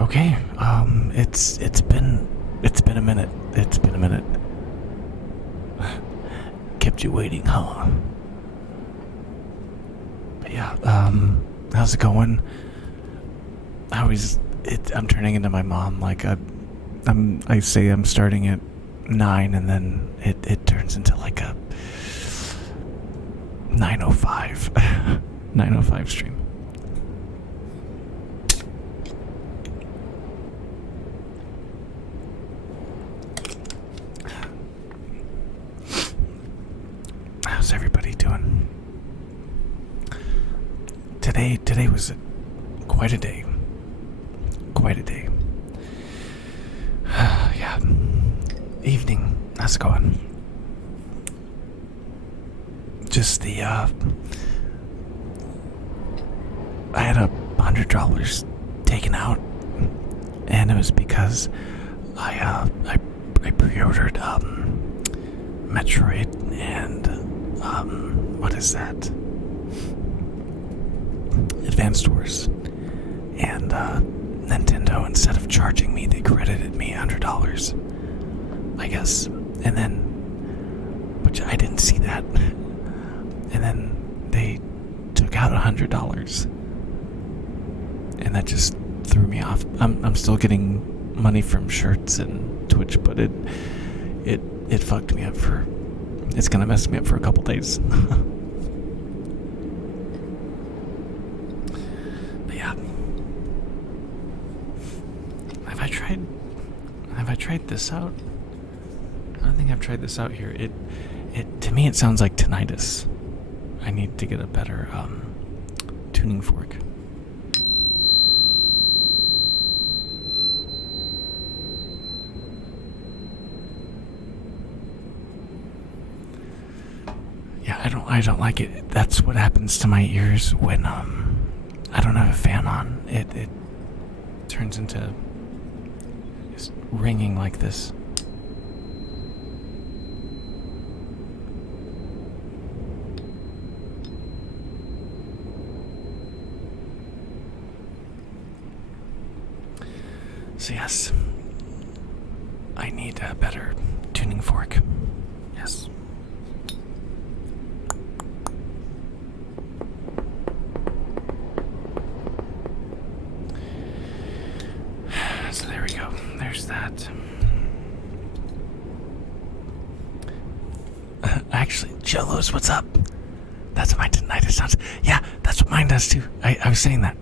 Okay. It's been a minute. It's been a minute. Kept you waiting, huh? But yeah. How's it going? I'm turning into my mom. Like I say I'm starting at 9, and then it turns into like a 9:05, 9:05 stream. How's everybody doing? Today was quite a day. Quite a day. Yeah. Evening. How's it going? Just I had $100 taken out, and it was because I pre-ordered Metroid and what is that? Advanced Wars. And Nintendo, instead of charging me, they credited me $100, I guess. And then, which I didn't see that. And then they took out $100, and that just threw me off. I'm still getting money from shirts and Twitch, but it fucked me up for. It's gonna mess me up for a couple days. But yeah, have I tried this out? I don't think I've tried this out here. It to me it sounds like tinnitus. I need to get a better tuning fork. Yeah, I don't like it. That's what happens to my ears when I don't have a fan on. It turns into just ringing like this. So yes, I need a better tuning fork. Yes. So there we go. There's that. Actually, Jellos, what's up? That's what my tinnitus sounds. Yeah, that's what mine does too. I was saying that.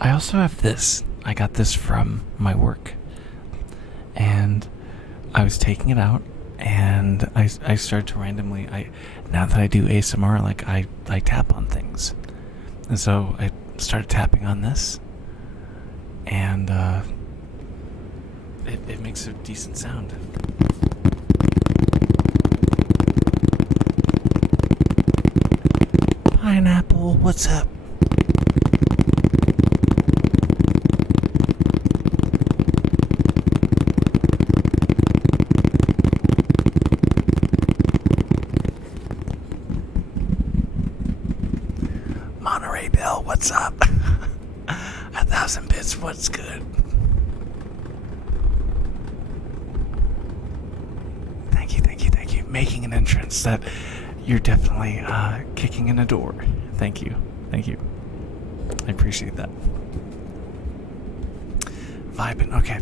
I also have this. I got this from my work, and I was taking it out, and I started to randomly. Now that I do ASMR, like I tap on things, and so I started tapping on this, and it makes a decent sound. Pineapple, what's up? Monterey Bill, what's up? 1,000 bits, what's good? Thank you. Making an entrance. That you're definitely kicking in a door. Thank you. I appreciate that. Vibing. Okay,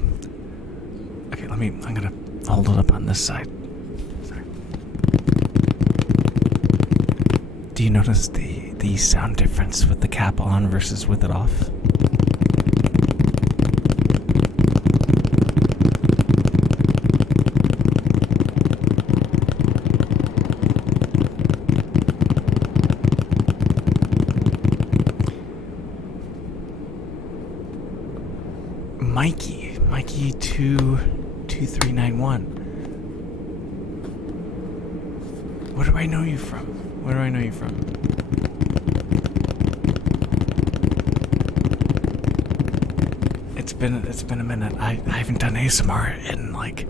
I'm gonna hold it up on this side. Sorry. Do you notice the sound difference with the cap on versus with it off? Mikey 22391. Where do I know you from? It's been a minute. I haven't done ASMR in like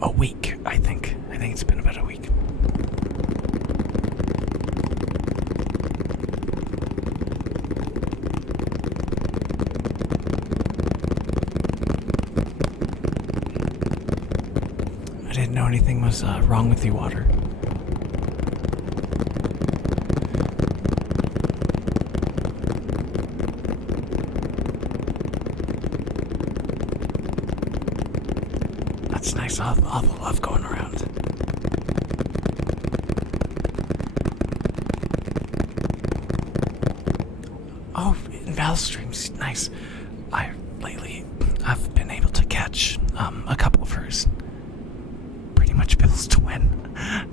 a week, I think. I think it's been about a week. didn't know anything was wrong with the water. That's nice. All the love going around. Oh, in Val streams, nice. I've been able to catch a couple of hers. Pretty much Bill's twin.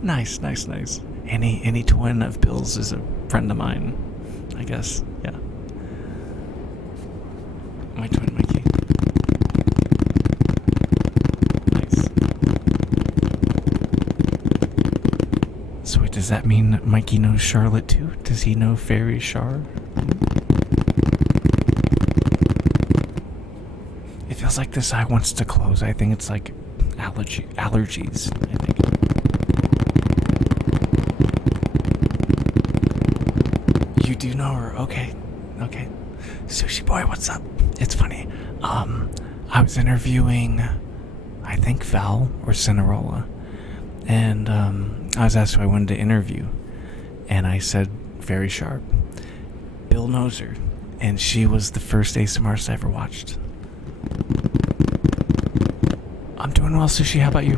Nice. Any twin of Bill's is a friend of mine, I guess. Yeah. My twin Mikey. Nice. So wait, does that mean Mikey knows Charlotte too? Does he know Fairy Char? It feels like this eye wants to close. I think it's like allergies, I think. You do know her? Okay. Sushi Boy, what's up? It's funny. I was interviewing, I think Val or Cinerola. And I was asked who I wanted to interview. And I said, very sharp. Bill knows her. And she was the first ASMRist I ever watched. I'm doing well, Sushi. How about you?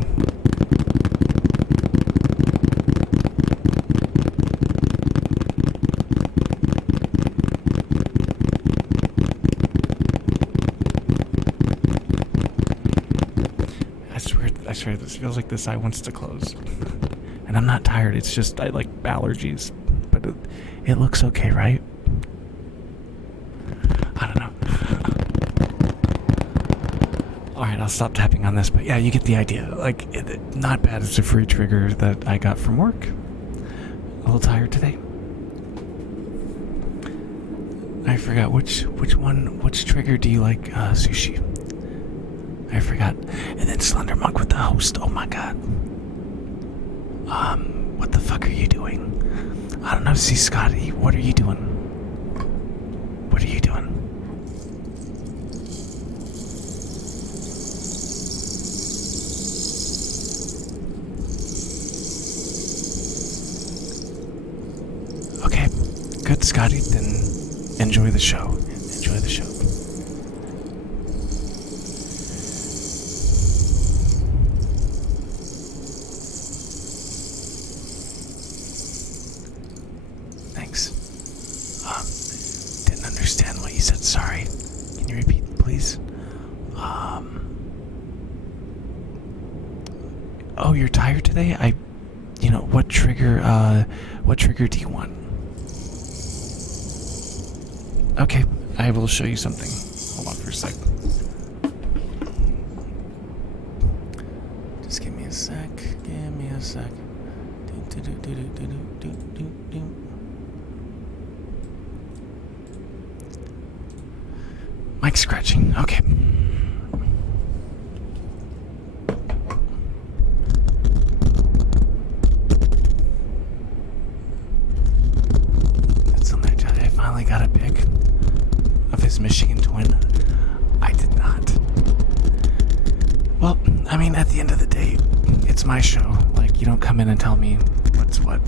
I swear, this feels like this eye wants to close. And I'm not tired, it's just, I like allergies. But it looks okay, right? I don't know. Alright, I'll stop tapping on this, but yeah, you get the idea. Like, not bad, it's a free trigger that I got from work. A little tired today. I forgot, which trigger do you like, Sushi? I forgot. And then Slender Monk with the host. Oh my god. What the fuck are you doing? I don't know. See, Scotty, what are you doing? What are you doing? Okay. Good, Scotty. Then enjoy the show. Enjoy the show. Didn't understand what you said. Sorry. Can you repeat, please? Oh, you're tired today? What trigger do you want? Okay, I will show you something. Hold on for a sec. Just give me a sec. Mic scratching. Okay. That's on there. I finally got a pic of his Michigan twin. I did not. Well, I mean, at the end of the day, it's my show. Like, you don't come in and tell me what's what.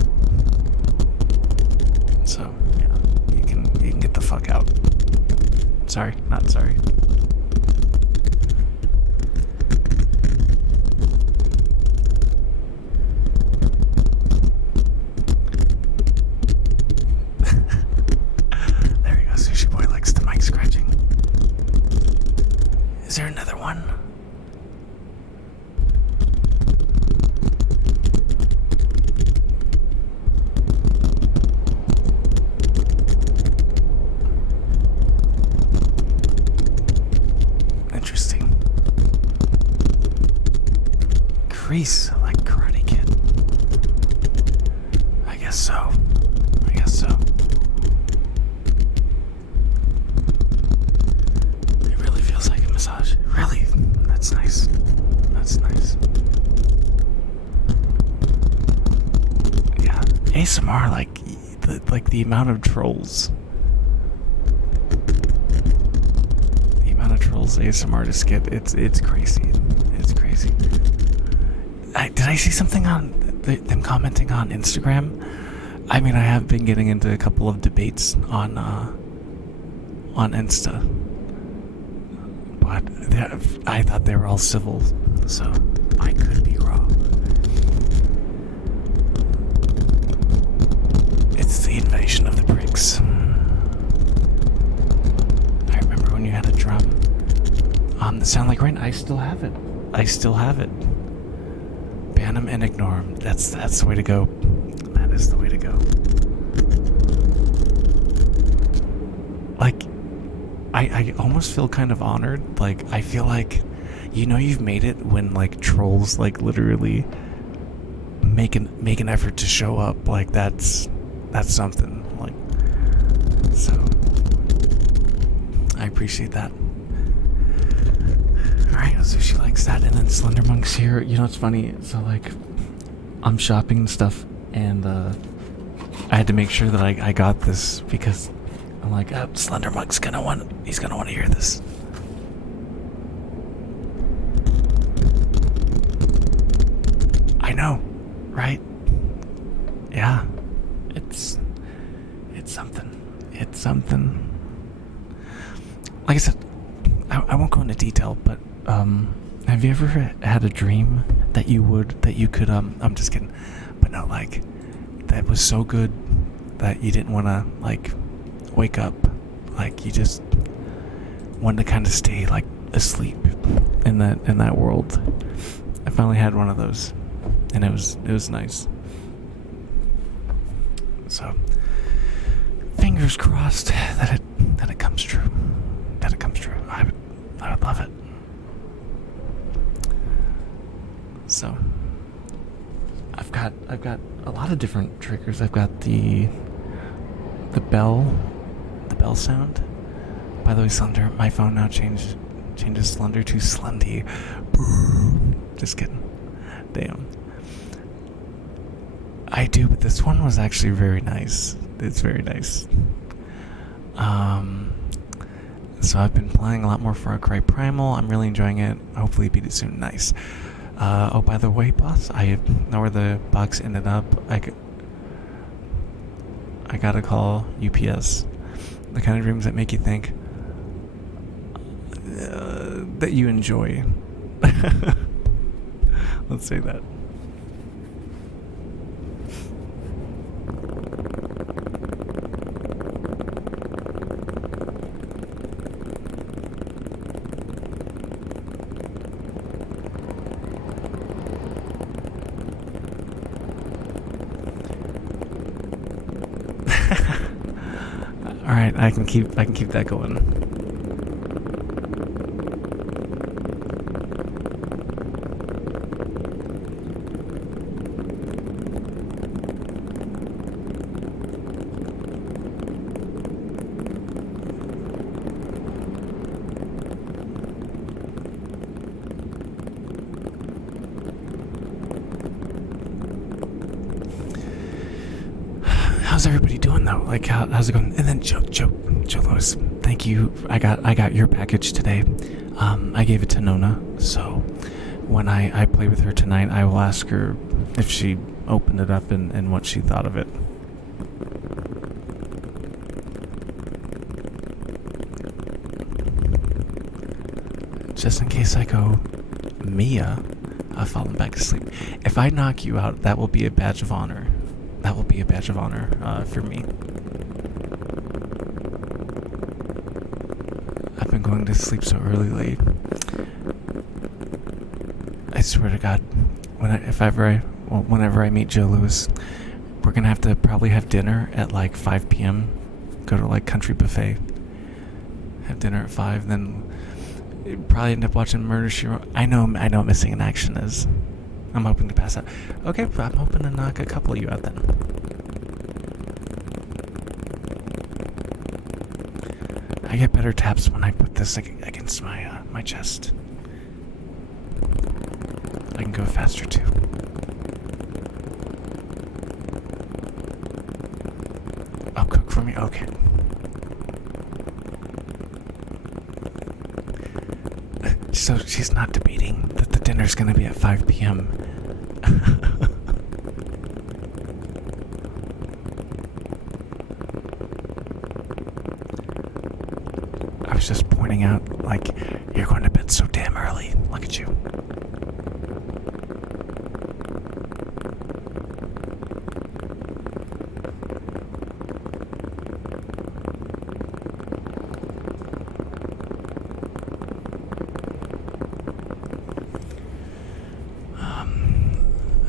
So, yeah, you can get the fuck out. Sorry, not sorry. There you go. Sushi Boy likes the mic scratching. Is there another one? Grease, like Karate Kid. I guess so. It really feels like a massage. Really? That's nice. Yeah. ASMR, like the amount of trolls. The amount of trolls ASMR artists get, it's crazy. It's crazy. did I see something on them commenting on Instagram? I mean, I have been getting into a couple of debates on Insta, but I thought they were all civil, so I could be wrong. It's the invasion of the bricks. I remember when you had a drum on the Sound Like Rain. I still have it. Ban them and ignore them. That's the way to go. That is the way to go. Like, I almost feel kind of honored. Like, I feel like, you've made it when, like, trolls, like, literally make an effort to show up. Like, that's something. Like, so I appreciate that. Alright, so she likes that, and then Slender Monk's here. It's funny, so, like, I'm shopping and stuff, and I had to make sure that I got this, because I'm like, Slender Monk's he's gonna want to hear this. I know, right? Yeah, it's something. It's something. Like I said, I won't go into detail, but have you ever had a dream that you could I'm just kidding, but no, like, that was so good that you didn't want to, like, wake up, like, you just wanted to kind of stay, like, asleep in that world? I finally had one of those, and it was nice. So fingers crossed that it comes true. I would love it. So I've got a lot of different triggers. I've got the bell sound. By the way, Slender, my phone now changes Slender to Slendy. Just kidding. Damn. I do, but this one was actually very nice. It's very nice. So I've been playing a lot more Far Cry Primal. I'm really enjoying it. Hopefully beat it soon. Nice. Oh, by the way, boss, I know where the box ended up. I gotta call UPS. The kind of dreams that make you think that you enjoy. Let's say that. All right, I can keep that going. How's everybody doing though? Like, how's it going? And then Joe Lois, thank you. I got your package today. I gave it to Nona, so when I play with her tonight, I will ask her if she opened it up and what she thought of it. Just in case I go, Mia, I've fallen back asleep. If I knock you out, that will be a badge of honor. That will be a badge of honor for me. I've been going to sleep so early lately. I swear to God, whenever I meet Joe Louis, we're gonna have to probably have dinner at like 5 p.m. Go to like Country Buffet. Have dinner at 5, then probably end up watching Murder, She Wrote. I know what Missing in Action is. I'm hoping to pass out. Okay, I'm hoping to knock a couple of you out then. I get better taps when I put this against my chest. I can go faster too. Oh, cook for me? Okay. So she's not debating that the dinner's gonna be at 5 p.m. I was just pointing out, like, you're going to bed so damn early. Look at you.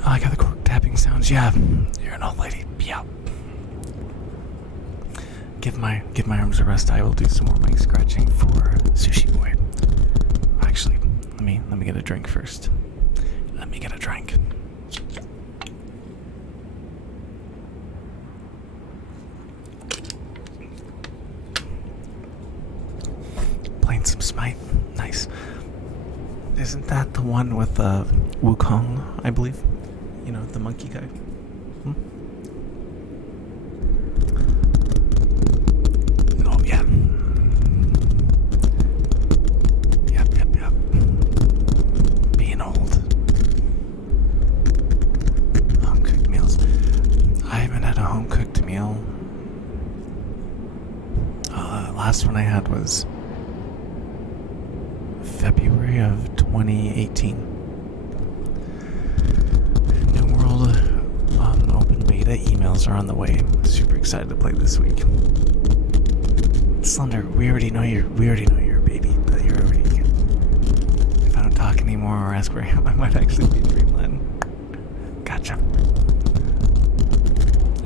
I got the cork tapping sounds. Yeah, you're an old lady. Yeah. Give my arms a rest. I will do some more mic scratching for Sushi Boy. Actually, let me get a drink first. Let me get a drink. Playing some Smite. Nice. Isn't that the one with Wukong, I believe? You know, the monkey guy. Oh, yeah. Yep. Being old. Home-cooked meals. I haven't had a home-cooked meal. Last one I had was February of 2018. Emails are on the way. Super excited to play this week. Slender, we already know you're a baby. That you're already. If I don't talk anymore or ask where I am, I might actually be in dreamland. Gotcha.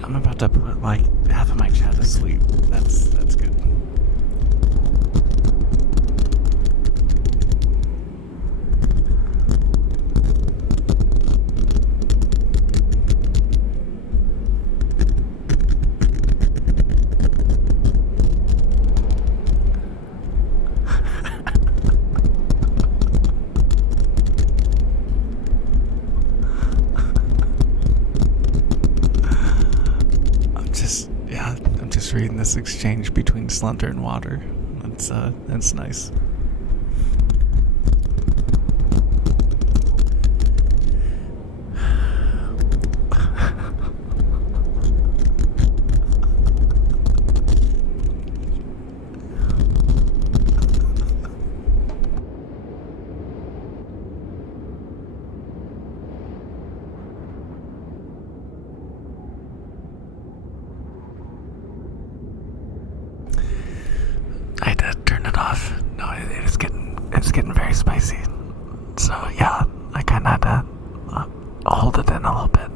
I'm about to put like half of my chat to sleep. That's good. Reading this exchange between Slunter and Water. That's nice. I did turn it off. No, it's getting very spicy. So yeah, I kind of had to hold it in a little bit.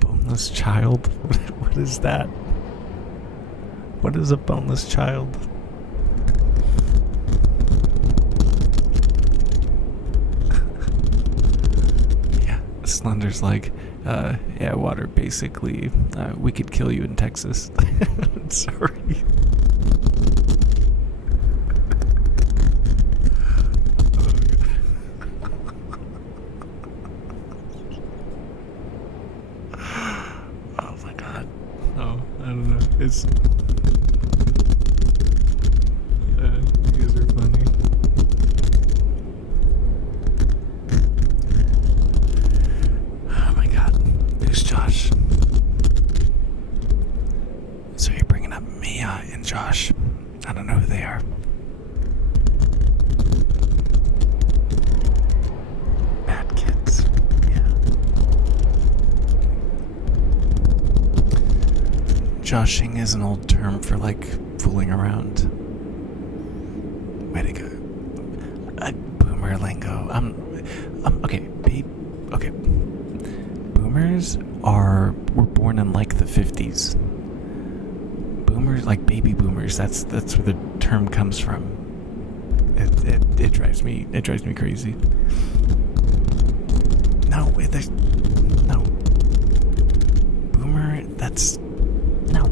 Boneless child? What is that? What is a boneless child? Yeah, Slender's like, yeah, Water, basically, we could kill you in Texas. Sorry. Oh my god. Oh, I don't know. It's... you guys are funny. Oh my god. Who's Josh? So you're bringing up Mia and Josh. I don't know who they are. Bad kids. Yeah. Joshing is an old term for, like, fooling around. Way to go. Boomer lingo. Okay, babe. Okay. Boomers were born in, like, the 50s. Boomers, like baby boomers, that's where the term comes from. It drives me crazy. No, no. Boomer, that's no.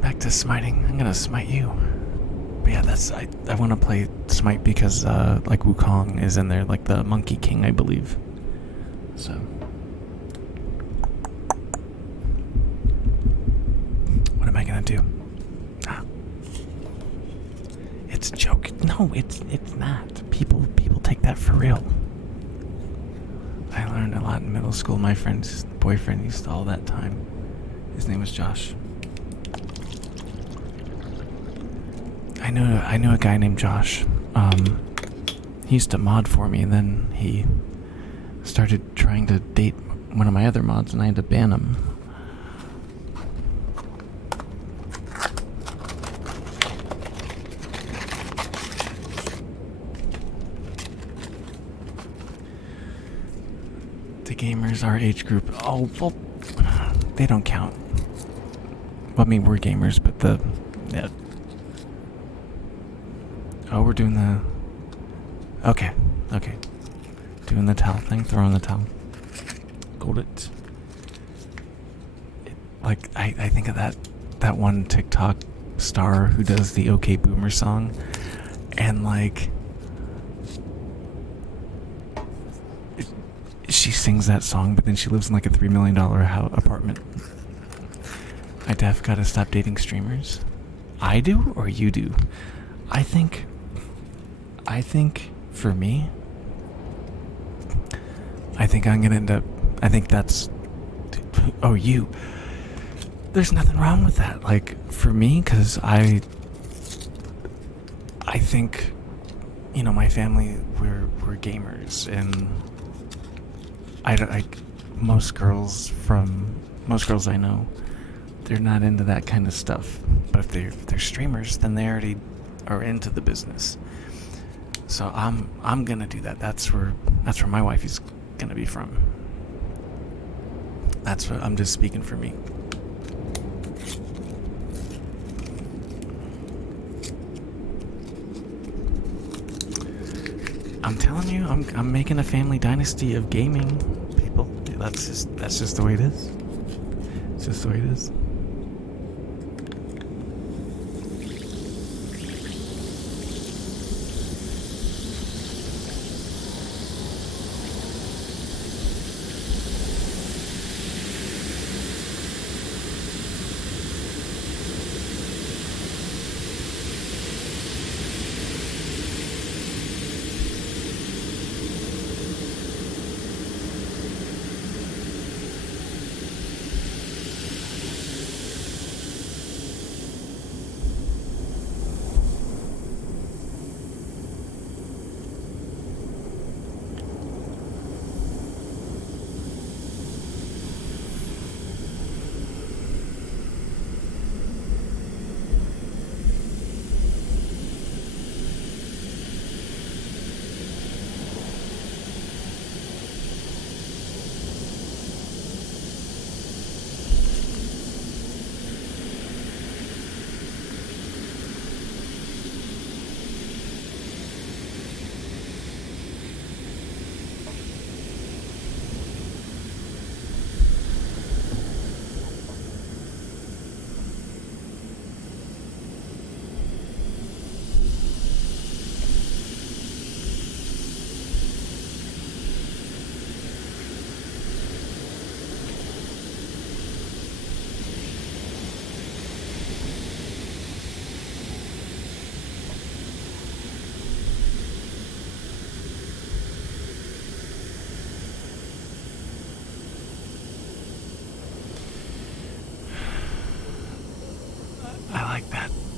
Back to smiting. I'm gonna smite you. But yeah, I want to play Smite because like Wukong is in there, like the Monkey King, I believe. So to. Ah. It's a joke. No, it's not. People take that for real. I learned a lot in middle school. My friend's boyfriend used to all that time. His name was Josh. I knew a guy named Josh. He used to mod for me, and then he started trying to date one of my other mods, and I had to ban him. The gamers, our age group, oh, well, they don't count. Well, I mean, we're gamers, but yeah. Oh, we're doing the... Okay. Doing the towel thing, throwing the towel. Got it. Like, I think of that one TikTok star who does the OK Boomer song, and like... She sings that song, but then she lives in like a $3 million apartment. I def gotta stop dating streamers. I do, or you do? I think for me, I think I'm gonna end up, I think that's, oh, you. There's nothing wrong with that. Like, for me, because I think, you know, my family, we're gamers, and most girls I know, they're not into that kind of stuff. But if they're streamers, then they already are into the business. So I'm gonna do that. That's where my wife is gonna be from. That's what I'm just speaking for me. I'm telling you, I'm making a family dynasty of gaming people. That's just the way it is. It's just the way it is.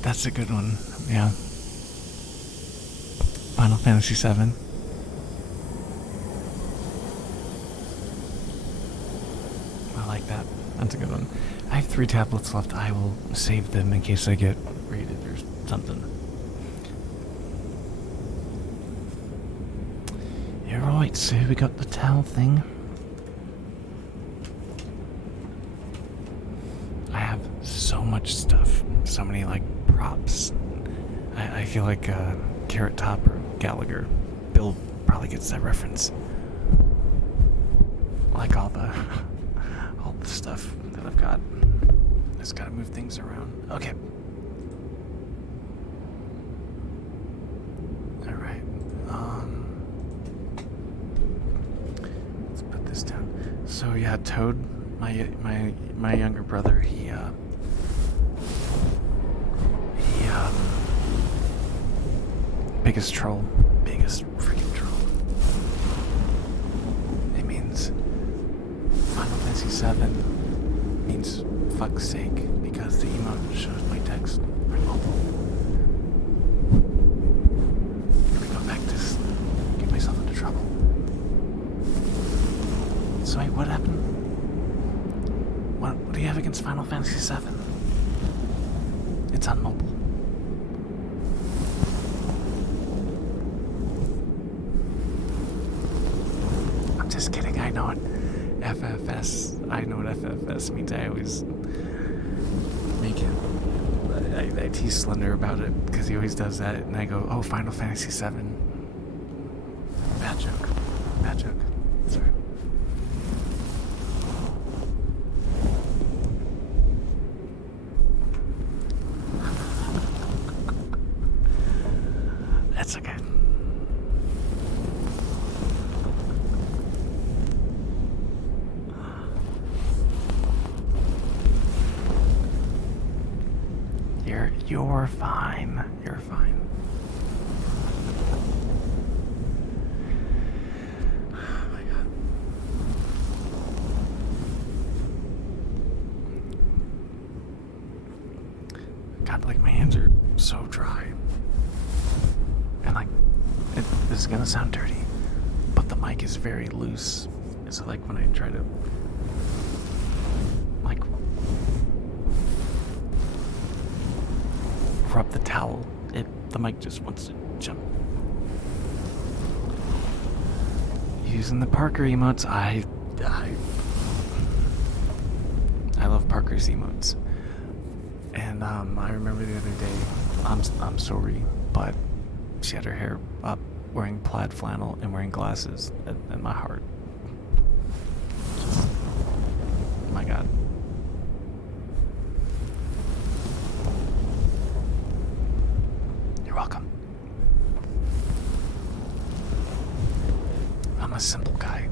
That's a good one. Yeah. Final Fantasy VII. I like that. That's a good one. I have 3 tablets left. I will save them in case I get raided or something. You're right, so we got the towel thing. I have so much stuff. So many, like, props. I feel like Carrot Top or Gallagher. Bill probably gets that reference. Like all the stuff that I've got. Just gotta move things around. Okay. Alright. Let's put this down. So yeah, Toad, my younger brother, he biggest troll. Biggest freaking troll. It means Final Fantasy 7 means fuck's sake because the emote shows my text on mobile. Here we go, back to get myself into trouble. So wait, what happened? What do you have against Final Fantasy 7? It's on mobile. I'm just kidding. I know what FFS means. I always make it. I tease Slender about it because he always does that, and I go, "Oh, Final Fantasy 7." Bad joke. Bad joke. Sorry. That's okay. You're fine. You're fine. Oh my god. God, like my hands are so dry. And like, this is gonna sound dirty, but the mic is very loose. So like when I try to like rub the towel, the mic just wants to jump. Using the Parker emotes, I love Parker's emotes. And I remember the other day, I'm sorry, but she had her hair up, wearing plaid flannel and wearing glasses, and my heart just, oh my god. You're welcome. I'm a simple guy.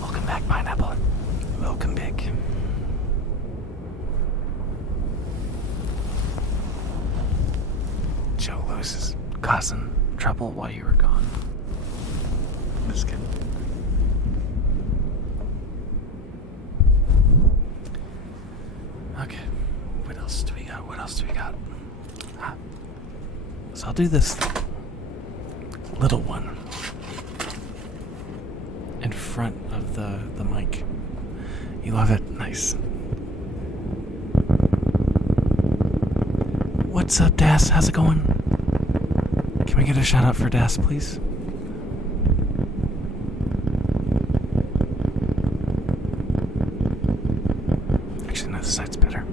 Welcome back, Pineapple. Welcome back. Joe Lewis is causing trouble while you were gone. Just kidding. Okay, what else do we got? So I'll do this little one in front of the mic. You love it? Nice. What's up, Das? How's it going? Can we get a shout out for Das, please? Actually, no, this side's better.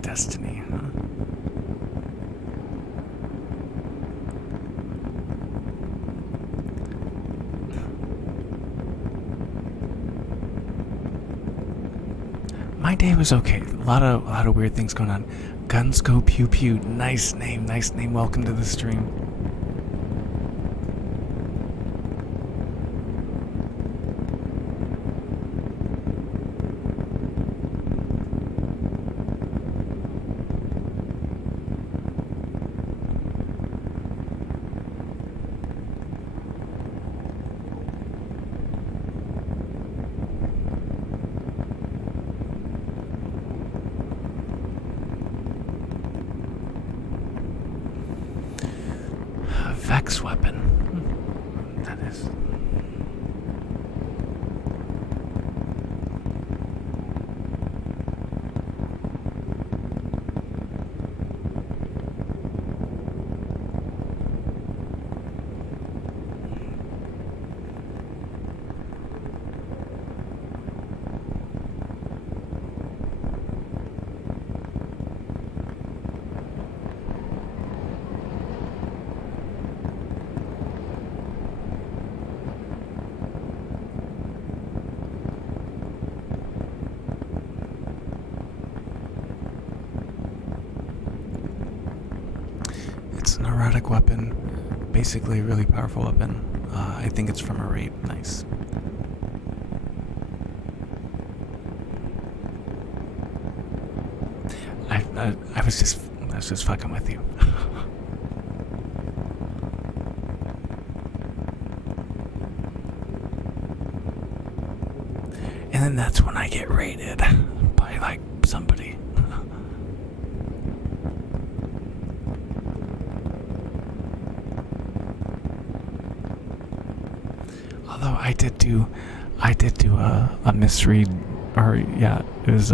Destiny, huh? My day was okay. A lot of weird things going on. Guns go pew pew. Nice name. Welcome to the stream. Vex weapon. That is. erotic weapon. Basically a really powerful weapon. I think it's from a raid. Nice. I was just fucking with you. And then that's when I get raided by like somebody. Although I did do a misread, or yeah, it was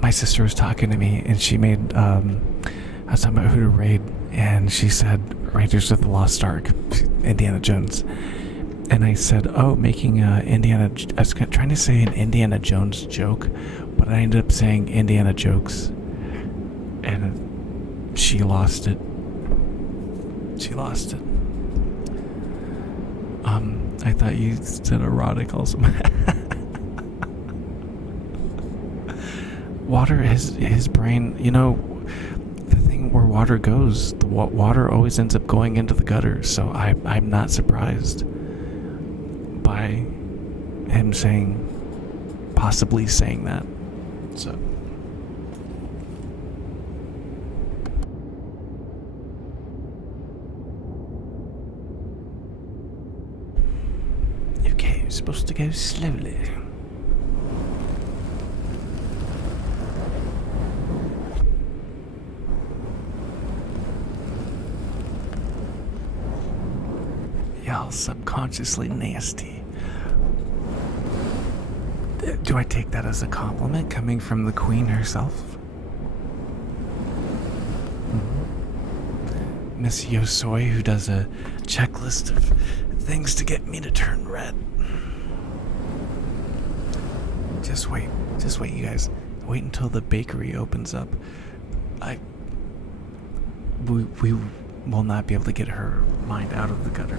my sister was talking to me and she made I was talking about who to raid, and she said Raiders of the Lost Ark, Indiana Jones. And I said, making Indiana... I was trying to say an Indiana Jones joke, but I ended up saying Indiana Jokes. And she lost it. I thought you said erotic also. Water, his brain... You know, the thing where water goes, the water always ends up going into the gutter. So I'm not surprised by him possibly saying that. So okay, you're supposed to go slowly. Y'all subconsciously nasty. Do I take that as a compliment coming from the queen herself? Mm-hmm. Miss Yosoi, who does a checklist of things to get me to turn red. Just wait, you guys. Wait until the bakery opens up. We will not be able to get her mind out of the gutter.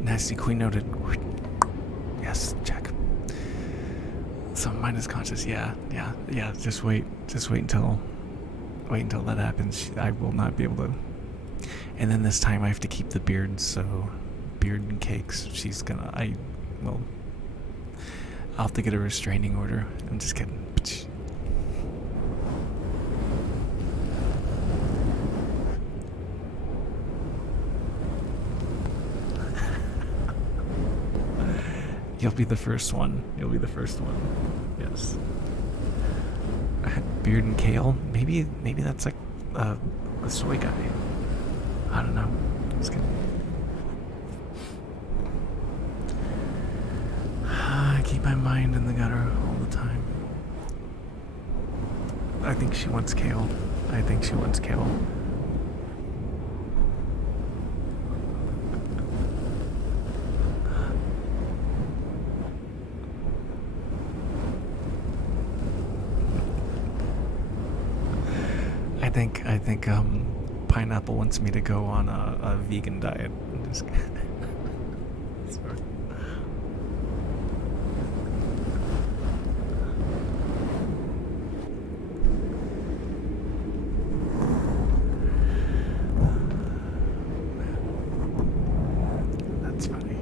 Nasty Queen noted. Yes, check. So mind is conscious. Yeah. Just wait until that happens. I will not be able to. And then this time I have to keep the beard. So beard and cakes. I'll have to get a restraining order. I'm just kidding. You'll be the first one. Yes. Beard and kale. Maybe that's like a soy guy. I don't know. Just kidding. I keep my mind in the gutter all the time. I think she wants kale. I think Pineapple wants me to go on a vegan diet. I'm just sorry. That's funny.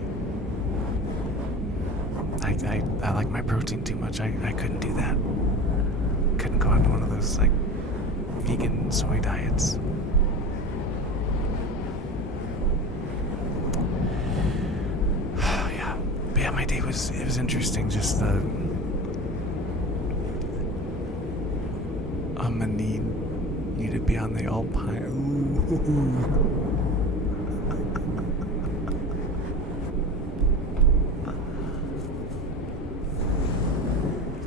I like my protein too much. I couldn't do that. Couldn't go on one of those like vegan soy diets. Yeah. But yeah, my day was interesting. Just I'm gonna need you to be on the Alpine.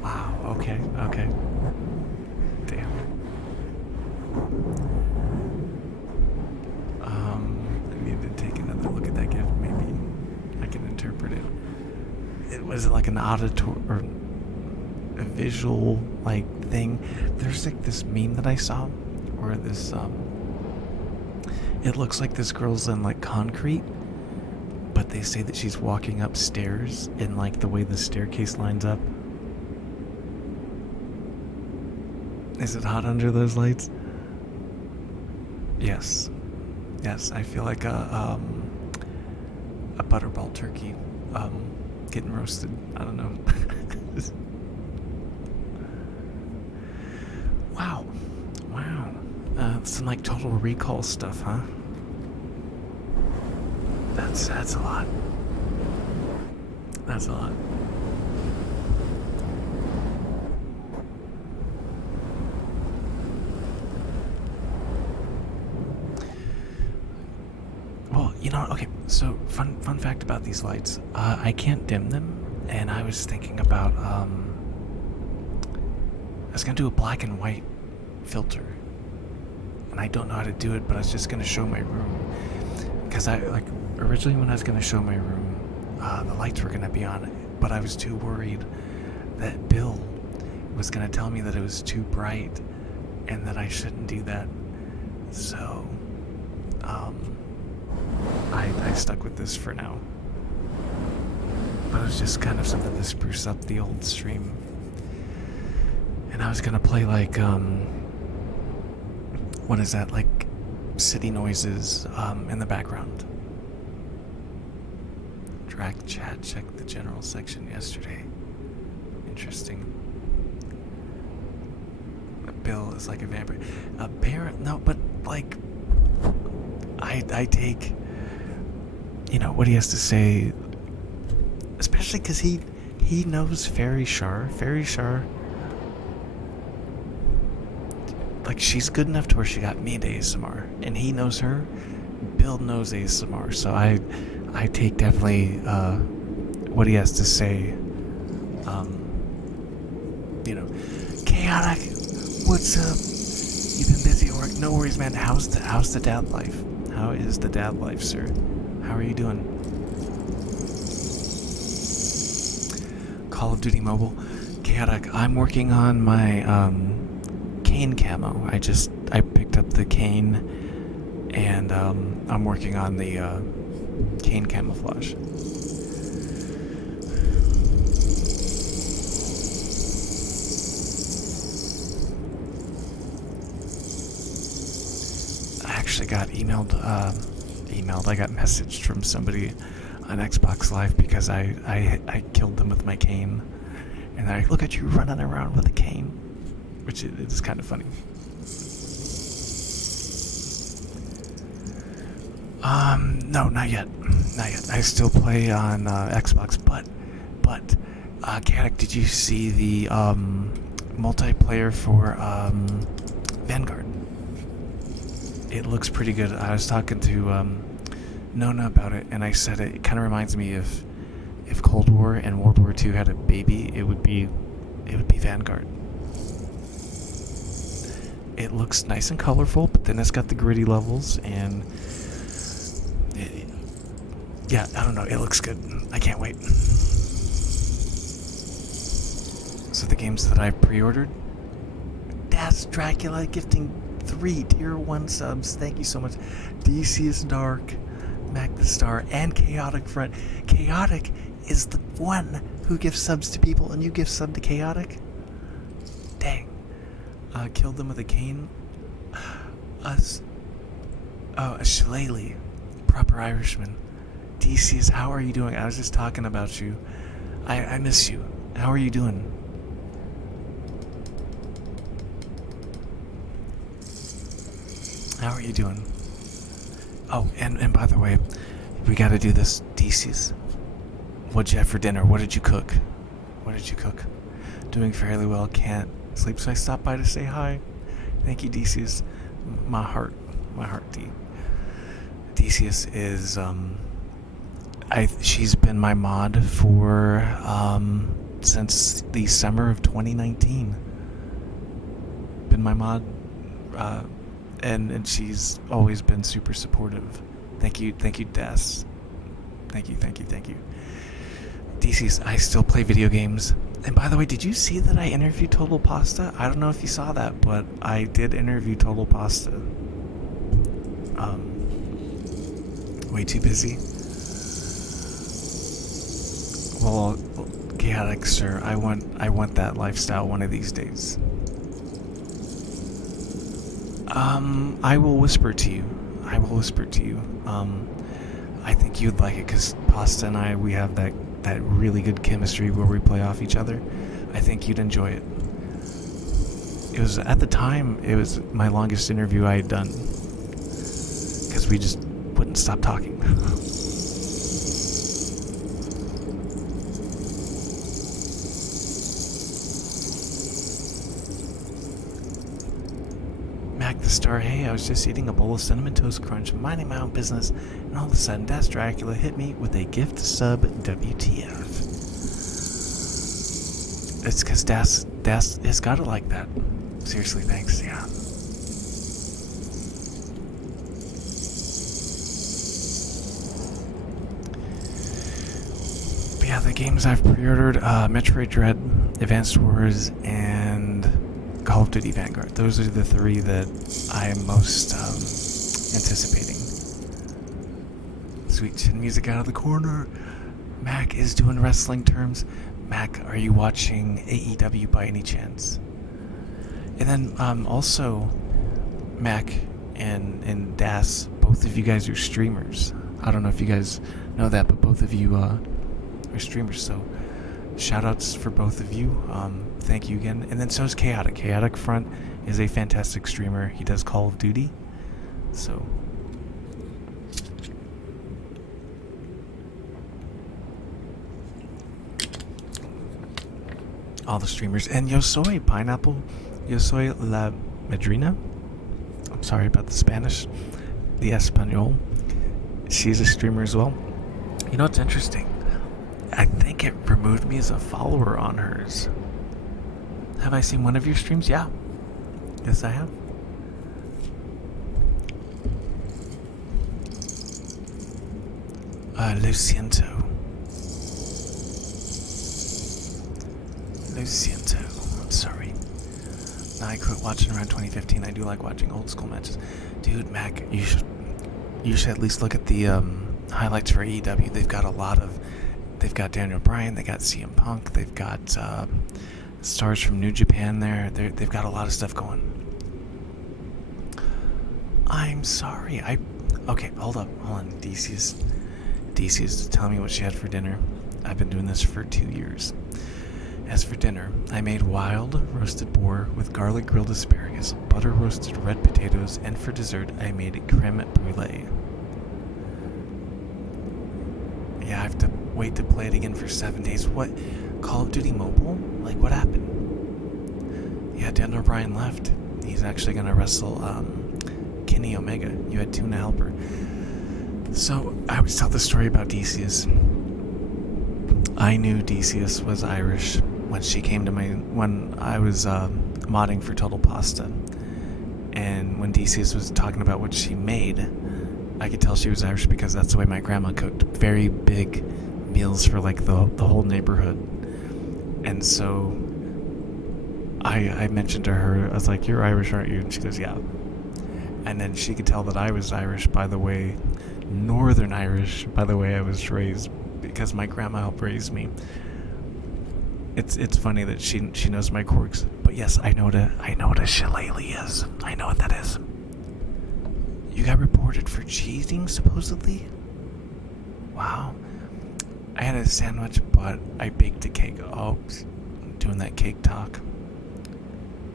Wow, okay. Damn. I need to take another look at that gift. Maybe I can interpret it. It was like an auditory or a visual like thing. There's like this meme that I saw where this it looks like this girl's in like concrete, but they say that she's walking upstairs in like the way the staircase lines up. Is it hot under those lights? Yes. Yes, I feel like a butterball turkey getting roasted. I don't know. Wow. Wow. Some like Total Recall stuff, huh? That's a lot. That's a lot. Well, okay. So fun fact about these lights. I can't dim them, and I was thinking about I was gonna do a black and white filter, and I don't know how to do it, but I was just gonna show my room because originally when I was gonna show my room, the lights were gonna be on, but I was too worried that Bill was gonna tell me that it was too bright and that I shouldn't do that. So, I stuck with this for now. But it was just kind of something to spruce up the old stream. And I was gonna play like, what is that, like city noises in the background. Track chat, checked the general section yesterday. Interesting. Bill is like a vampire. A parent, no, but like, I take, what he has to say, especially because he knows Fairy Shar. Fairy Shar, like, she's good enough to where she got me to ASMR, and he knows her. Bill knows ASMR, so I take definitely what he has to say. Chaotic, what's up? You've been busy at work? No worries, man. How's the dad life? How is the dad life, sir? How are you doing? Call of Duty Mobile. Chaotic, I'm working on my cane camo. I picked up the cane, and I'm working on the cane camouflage. I actually got emailed. I got messaged from somebody on Xbox Live because I killed them with my cane, and they're like, "Look at you running around with a cane," which is kind of funny. No, not yet. I still play on Xbox, but Katic, did you see the multiplayer for Vanguard? It looks pretty good. I was talking to Nona about it, and I said it kind of reminds me of if Cold War and World War II had a baby, it would be Vanguard. It looks nice and colorful, but then it's got the gritty levels, and yeah, I don't know. It looks good. I can't wait. So the games that I pre-ordered, Das Dracula gifting 3 tier 1 subs. Thank you so much. DC is Dark, Mac the Star, and Chaotic Front. Chaotic is the one who gives subs to people, and you give sub to Chaotic? Dang. Killed them with a cane. A shillelagh. Proper Irishman. DC's, how are you doing? I was just talking about you. I miss you. How are you doing? How are you doing? Oh, and by the way, we gotta do this. DC's. What'd you have for dinner? What did you cook? Doing fairly well. Can't sleep, so I stopped by to say hi. Thank you, DC's. My heart, D. Decius is she's been my mod for since the summer of 2019. Been my mod, and she's always been super supportive. Thank you, Des. Thank you. Decius, I still play video games. And by the way, did you see that I interviewed Total Pasta? I don't know if you saw that, but I did interview Total Pasta. Way too busy? Well, Chaotic, sir, I want that lifestyle one of these days. I will whisper to you. I will whisper to you. I think you'd like it because Pasta and we have that really good chemistry where we play off each other. I think you'd enjoy it. It was, at the time, it was my longest interview I had done because we just wouldn't stop talking. Mac the Star, hey, I was just eating a bowl of Cinnamon Toast Crunch, minding my own business, and all of a sudden, Das Dracula hit me with a gift sub WTF. It's because Das has got it like that. Seriously, thanks, yeah. But yeah, the games I've pre-ordered, Metroid Dread, Advanced Wars, and Call of Duty Vanguard. Those are the 3 that I am most anticipating. Sweet chin music out of the corner. Mac is doing wrestling terms. Mac, are you watching AEW by any chance? And then also, Mac and Das, both of you guys are streamers. I don't know if you guys know that, but both of you are streamers, so shoutouts for both of you. Thank you again. And then so is Chaotic. Chaotic Front is a fantastic streamer. He does Call of Duty. So all the streamers. And Yosoy Pineapple, Yosoy La Madrina. I'm sorry about the Spanish. The Espanol. She's a streamer as well. You know what's interesting? I think it removed me as a follower on hers. Have I seen one of your streams? Yeah. Yes, I have. Lo siento. I'm sorry. Now I quit watching around 2015. I do like watching old school matches. Dude, Mac, you should at least look at the highlights for AEW. They've got Daniel Bryan, they got CM Punk, they've got stars from New Japan there. They've got a lot of stuff going. I'm sorry. Okay, hold on. DC's telling me what she had for dinner. I've been doing this for 2 years. As for dinner, I made wild roasted boar with garlic grilled asparagus, butter roasted red potatoes, and for dessert, I made creme brulee. Yeah, I have to wait to play it again for 7 days. What? Call of Duty Mobile? Like, what happened? Yeah, Daniel Bryan left. He's actually going to wrestle Kenny Omega. You had Tuna Helper. So, I always tell the story about Decius. I knew Decius was Irish when she came to when I was modding for Total Pasta. And when Decius was talking about what she made, I could tell she was Irish because that's the way my grandma cooked. Very big meals for like the whole neighborhood. And so I mentioned to her, I was like, "You're Irish, aren't you?" And she goes, "Yeah." And then she could tell that I was Irish by the way, Northern Irish, by the way I was raised, because my grandma helped raise me. It's funny that she knows my quirks. But yes, I know what a shillelagh is. I know what that is. You got reported for cheating, supposedly? Wow. I had a sandwich, but I baked a cake. Oh, I'm doing that cake talk.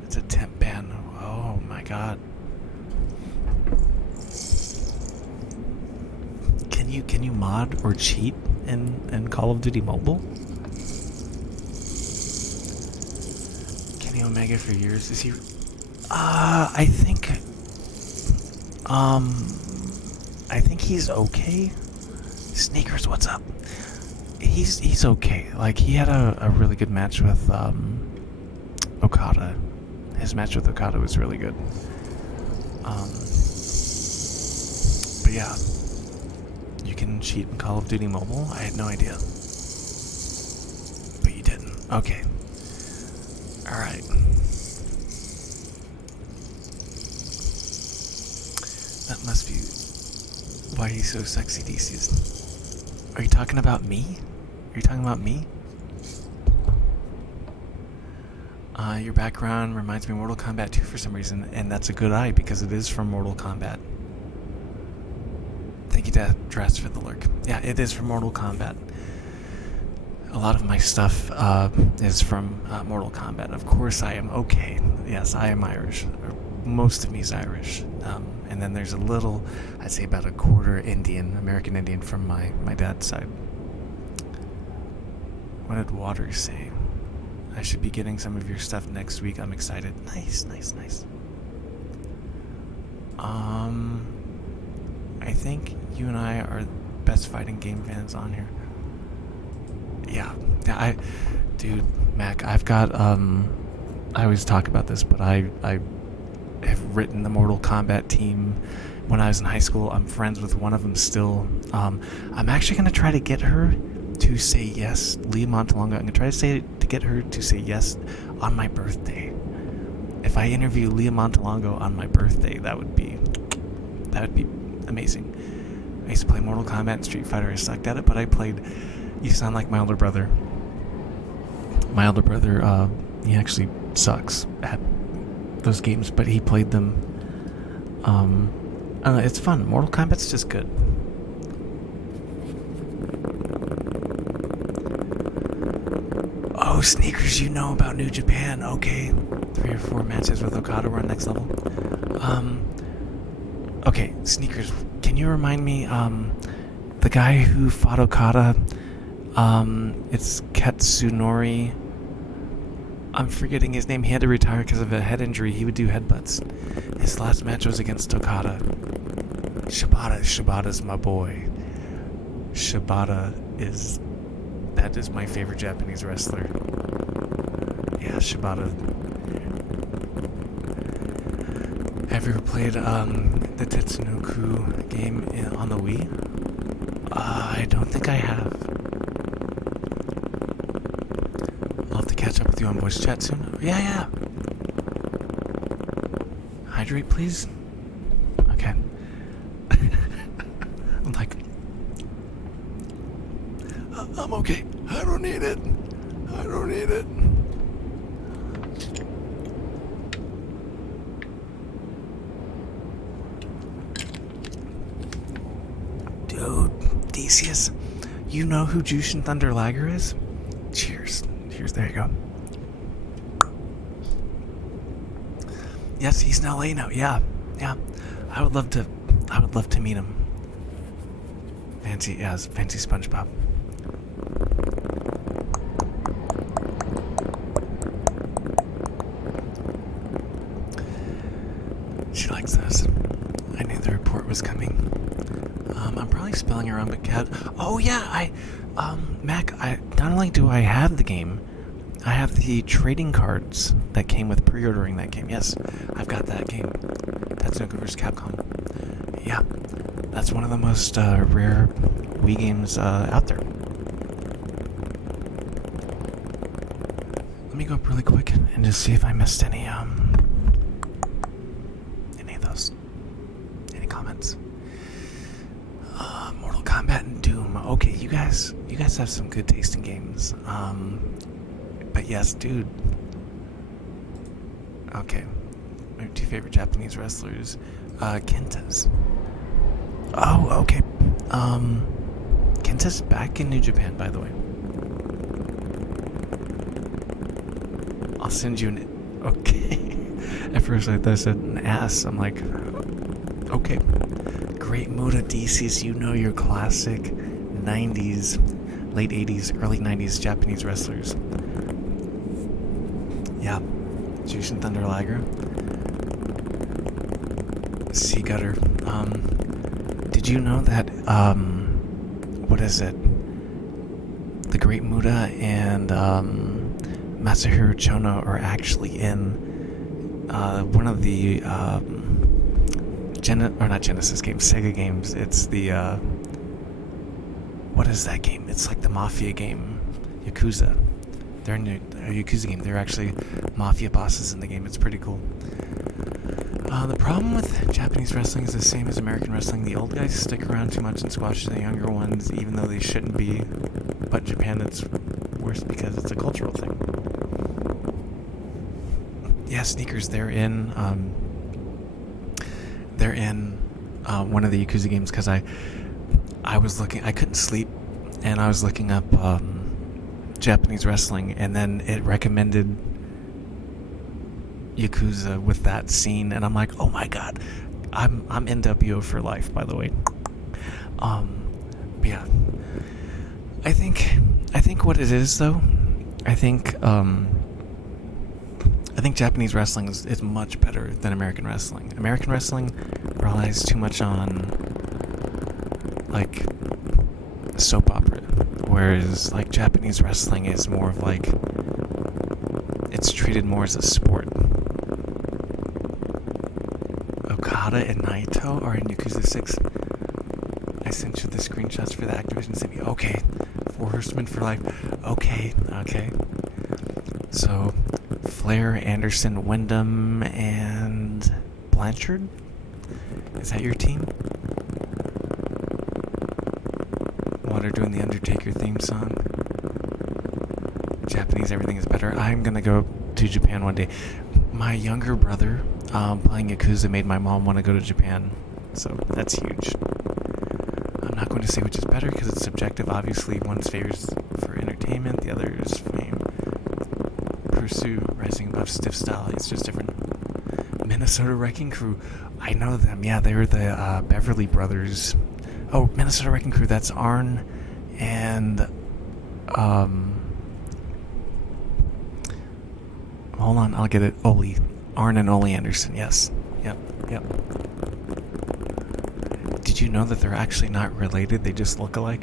It's a temp ban. Oh my god. Can you mod or cheat in Call of Duty Mobile? Kenny Omega for years. Is he? I think he's okay. Sneakers, what's up? He's okay. Like, he had a really good match with Okada. His match with Okada was really good. But yeah, you can cheat in Call of Duty Mobile. I had no idea. But you didn't. Okay. Alright. That must be why he's so sexy, DC's. Are you talking about me? Are you talking about me? Your background reminds me of Mortal Kombat 2 for some reason, and that's a good eye because it is from Mortal Kombat. Thank you, Dress, for the lurk. Yeah, it is from Mortal Kombat. A lot of my stuff is from Mortal Kombat. Of course, I am okay. Yes, I am Irish. Most of me is Irish. And then there's a little, I'd say about a quarter Indian, American Indian from my dad's side. What did Waters say? I should be getting some of your stuff next week. I'm excited. Nice. I think you and I are the best fighting game fans on here. Yeah, dude, Mac, I've got, I always talk about this, but I have written the Mortal Kombat team when I was in high school. I'm friends with one of them still. I'm actually going to try to get her to say yes, Leah Montalongo. I'm going to try to get her to say yes on my birthday. If I interview Leah Montalongo on my birthday, that would be amazing. I used to play Mortal Kombat and Street Fighter. I sucked at it, but I played. You sound like my older brother. My older brother, he actually sucks at those games, but he played them. It's fun. Mortal Kombat's just good. Oh, Sneakers, you know about New Japan. Okay. 3 or 4 matches with Okada were on next level. Okay, Sneakers, can you remind me, the guy who fought Okada, it's Katsunori. I'm forgetting his name. He had to retire because of a head injury. He would do headbutts. His last match was against Okada. Shibata's my boy. That is my favorite Japanese wrestler. Yeah, Shibata. Have you ever played the Tetsunoku game on the Wii? I don't think I have. I'll have to catch up with you on voice chat soon. Yeah. Hydrate, please. Okay. I'm like, I'm okay. I don't need it. Dude, Decius, you know who Jushin Thunder Liger is? Cheers, there you go. Yes, he's in LA now. Yeah. I would love to meet him. Fancy SpongeBob. She likes us. I knew the report was coming. I'm probably spelling it wrong, but cat. Oh yeah, Mac. Not only do I have the game, I have the trading cards that came with pre-ordering that game. Yes, I've got that game. Tatsunoko vs. Capcom. Yeah, that's one of the most rare Wii games out there. Let me go up really quick and just see if I missed any of those. Any comments? Mortal Kombat and Doom. Okay, you guys have some good taste in games. But yes, dude. Okay. My 2 favorite Japanese wrestlers. Kenta's. Oh, okay. Kenta's back in New Japan, by the way. I'll send you an... Okay. At first I thought I said an ass. I'm like... Okay. Great Muda DCs, you know your classic 90s, late 80s, early 90s Japanese wrestlers. Yeah. Jushin Thunder Liger. Sea Gutter. Did you know that, what is it? The Great Muda and, Masahiro Chono are actually in, one of the, not Genesis games, Sega games. It's the, what is that game? It's like the Mafia game, Yakuza. They're in a Yakuza game. They're actually Mafia bosses in the game. It's pretty cool. The problem with Japanese wrestling is the same as American wrestling. The old guys stick around too much and squash the younger ones, even though they shouldn't be. But in Japan, it's worse because it's a cultural thing. Yeah, sneakers. They're in one of the Yakuza games because I was looking. I couldn't sleep, and I was looking up Japanese wrestling, and then it recommended Yakuza with that scene, and I'm like, oh my god, I'm NWO for life. By the way, yeah, I think what it is though, I think Japanese wrestling is much better than American wrestling. American wrestling relies too much on like soap opera, whereas like Japanese wrestling is more of like, it's treated more as a sport. Okada and Naito are in Yakuza 6. I sent you the screenshots for the Activision City. Okay. Four Horsemen for life. Okay. So, Flair, Anderson, Wyndham, and Blanchard? Is that your team? While they're doing the Undertaker theme song. Japanese, everything is better. I'm gonna go to Japan one day. My younger brother playing Yakuza made my mom want to go to Japan, so that's huge. I'm not going to say which is better because it's subjective. Obviously, one's favors for entertainment, the other is fame. Pursue rising above stiff style. It's just different. Minnesota Wrecking Crew. I know them. Yeah, they were the Beverly Brothers. Oh, Minnesota Wrecking Crew. That's Arn and hold on, I'll get it. Ole. Arn and Ole Anderson. Yes. Yep. Did you know that they're actually not related? They just look alike?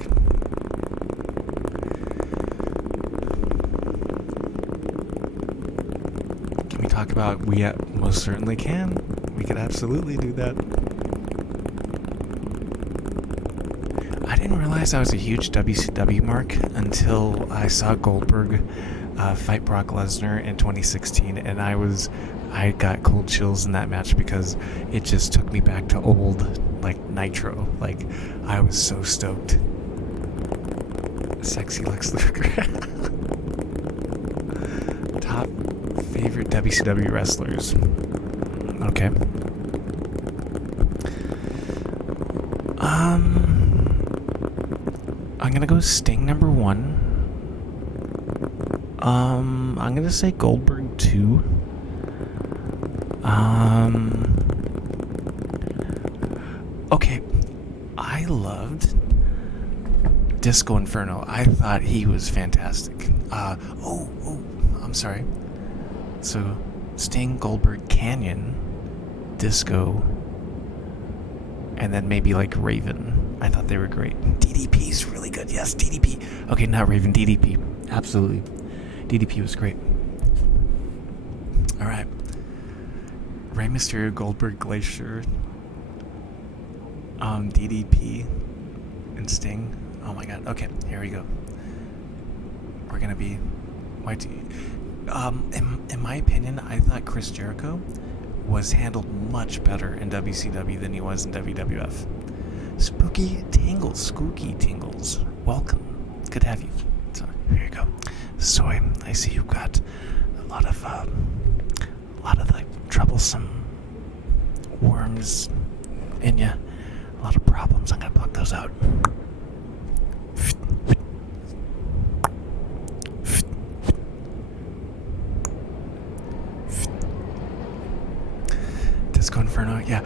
Can we talk about... We most certainly can. We could absolutely do that. I didn't realize I was a huge WCW mark until I saw Goldberg fight Brock Lesnar in 2016, and I got cold chills in that match because it just took me back to old, like, Nitro. Like, I was so stoked. Sexy Lex Luger. Top favorite WCW wrestlers. Okay. I'm gonna go Sting number 1. I'm gonna say Goldberg 2. Okay, I loved Disco Inferno. I thought he was fantastic. I'm sorry. So, Sting, Goldberg, Canyon, Disco, and then maybe like Raven. I thought they were great. DDP's really good. Yes, DDP. Okay, not Raven, DDP. Absolutely. DDP was great. Alright. Rey Mysterio, Goldberg, Glacier, DDP, and Sting. Oh my god. Okay, here we go. We're gonna be... in my opinion, I thought Chris Jericho was handled much better in WCW than he was in WWF. Spooky Tingles. Welcome. Good to have you. So, here you go. Soy, I see you've got a lot of like troublesome worms in you. A lot of problems. I'm gonna pluck those out. Disco Inferno, yeah.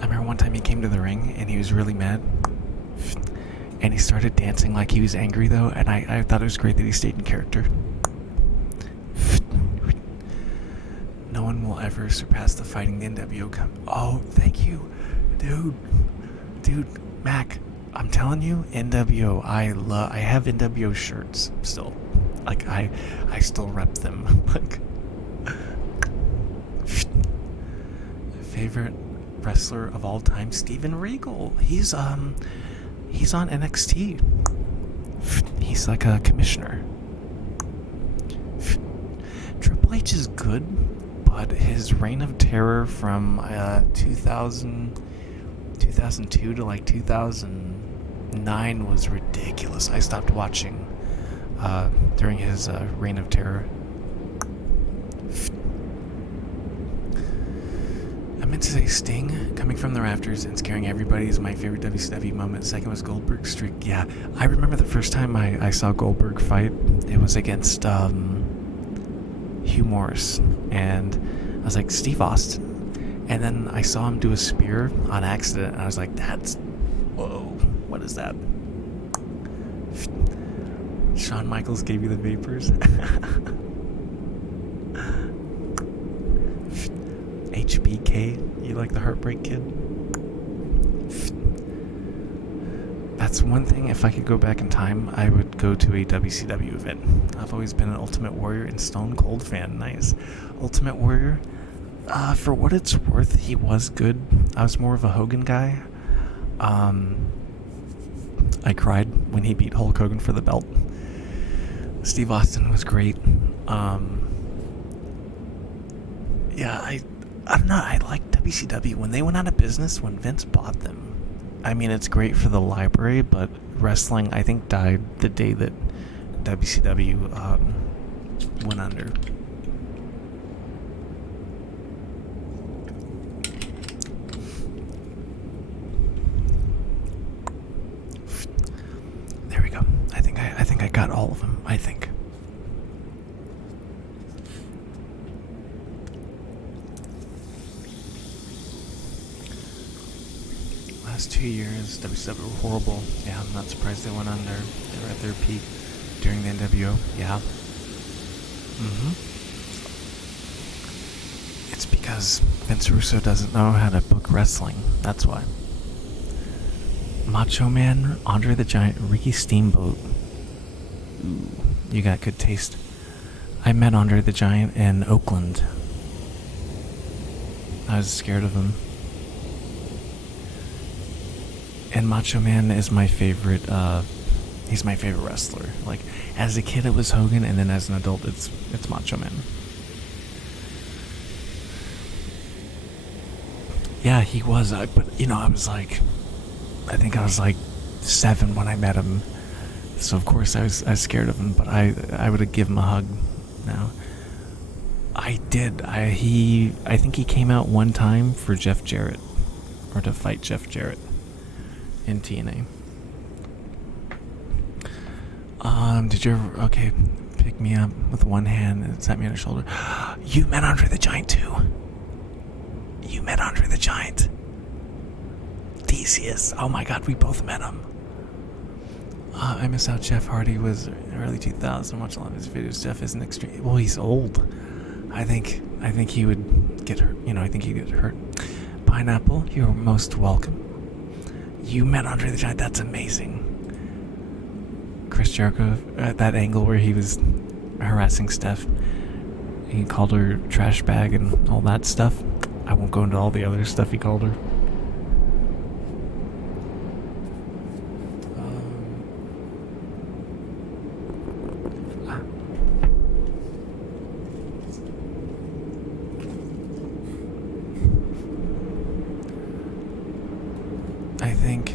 I remember one time he came to the ring and he was really mad. And he started dancing like he was angry though, and I thought it was great that he stayed in character. No one will ever surpass the fighting the NWO. Oh, thank you. Dude, Mac, I'm telling you, NWO, I have NWO shirts still. Like, I still rep them. Like, favorite wrestler of all time, Steven Regal. He's on NXT. He's like a commissioner. Triple H is good, but his reign of terror from 2002 to like 2009 was ridiculous. I stopped watching during his reign of terror. to say Sting coming from the rafters and scaring everybody is my favorite WCW moment. Second was Goldberg's streak. Yeah, I remember the first time I saw Goldberg fight. It was against Hugh Morris, and I was like, Steve Austin. And then I saw him do a spear on accident, and I was like, whoa, what is that? Shawn Michaels gave you the vapors. HBK, you like the Heartbreak Kid? That's one thing, if I could go back in time, I would go to a WCW event. I've always been an Ultimate Warrior and Stone Cold fan. Nice. Ultimate Warrior, for what it's worth, he was good. I was more of a Hogan guy. I cried when he beat Hulk Hogan for the belt. Steve Austin was great. Yeah, I don't know. I like WCW. When they went out of business, when Vince bought them, I mean, it's great for the library, but wrestling, I think, died the day that WCW went under. There we go. I think I got all of them. I think. Last 2 years, WCW were horrible. Yeah, I'm not surprised they went under. They were at their peak during the NWO. Yeah. It's because Vince Russo doesn't know how to book wrestling. That's why. Macho Man, Andre the Giant, Ricky Steamboat. Ooh, you got good taste. I met Andre the Giant in Oakland. I was scared of him. And Macho Man is my favorite, he's my favorite wrestler. Like, as a kid it was Hogan, and then as an adult it's Macho Man. Yeah, he was, but, I was like, I think I was like 7 when I met him. So of course I was scared of him, but I would have given him a hug now. I did. I think he came out one time for Jeff Jarrett, or to fight Jeff Jarrett in TNA. Did you ever, okay, pick me up with one hand and tap me on the shoulder. You met Andre the Giant too. You met Andre the Giant. Theseus. Oh my god, we both met him. I miss how Jeff Hardy was early 2000s. I watched a lot of his videos. Jeff isn't extreme. Well, he's old. I think he would get hurt. I think he'd get hurt. Pineapple, you're most welcome. You met Andre the Giant. That's amazing. Chris Jericho at that angle where he was harassing Steph. He called her trash bag and all that stuff. I won't go into all the other stuff he called her. I think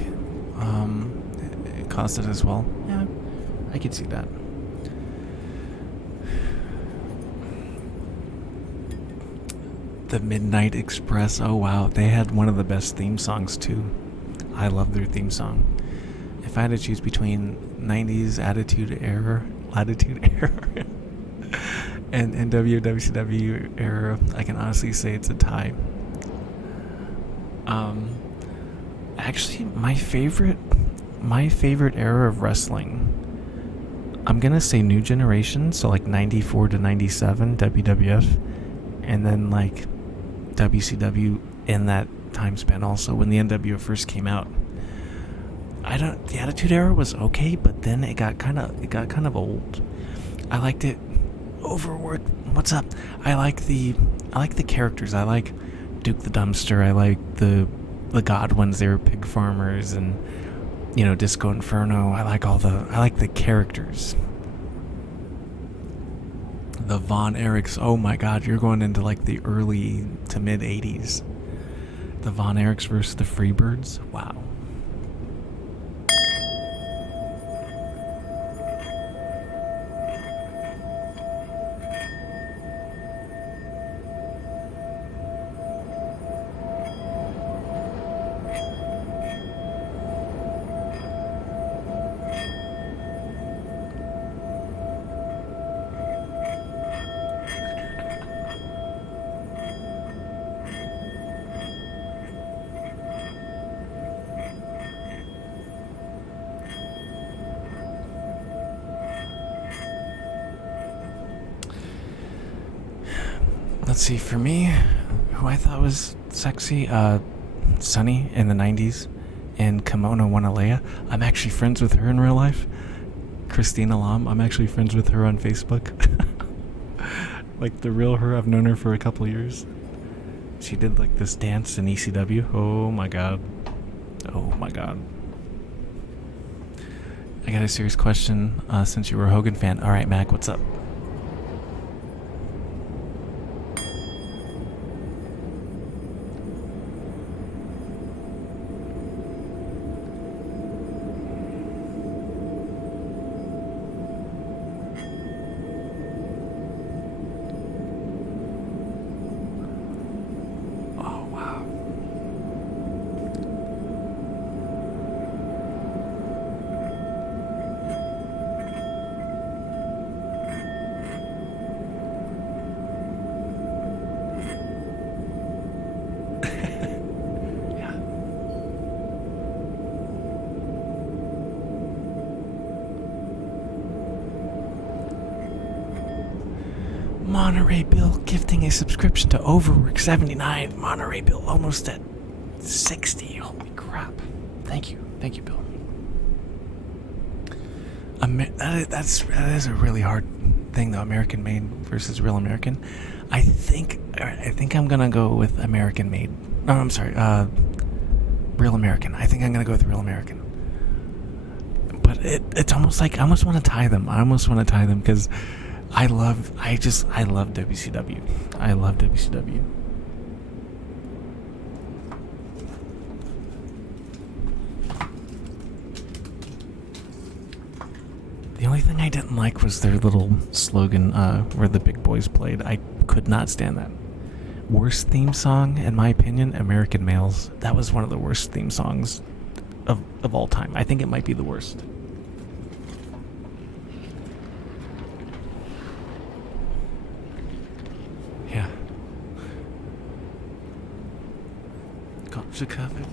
it caused it as well. Yeah, I could see that. The Midnight Express. Oh wow, they had one of the best theme songs too. I love their theme song. If I had to choose between 90s Attitude Era and NWO WCW era, I can honestly say it's a tie. Actually, my favorite era of wrestling, I'm gonna say New Generation, so like 94 to 97 WWF, and then like WCW in that time span also when the NWO first came out. The Attitude Era was okay, but then it got kind of old. I liked it overworked. What's up? I like the characters. I like Duke the Dumpster. I like the Godwins. They were pig farmers, and Disco Inferno. I like the characters. The Von Erichs. Oh my god, you're going into like the early to mid 80s. The Von Erichs versus the Freebirds. Wow. Let's see, for me, who I thought was sexy, Sunny in the 90s and Kimono Wanalea. I'm actually friends with her in real life. Christina Lam, I'm actually friends with her on Facebook. Like the real her, I've known her for a couple years. She did like this dance in ECW. Oh my god. Oh my god. I got a serious question since you were a Hogan fan. Alright, Mac, what's up? Monterey Bill gifting a subscription to Overwork 79. Monterey Bill almost at 60. Holy crap. Thank you, Bill. That is a really hard thing though, American made versus real American. I think I'm gonna go with American made. No, I'm sorry, real American. I think I'm gonna go with real American. But it's almost like I almost want to tie them. Because I love WCW. I love WCW. The only thing I didn't like was their little slogan where the big boys played. I could not stand that. Worst theme song, in my opinion, American Males. That was one of the worst theme songs of all time. I think it might be the worst. Yeah. Culture covered.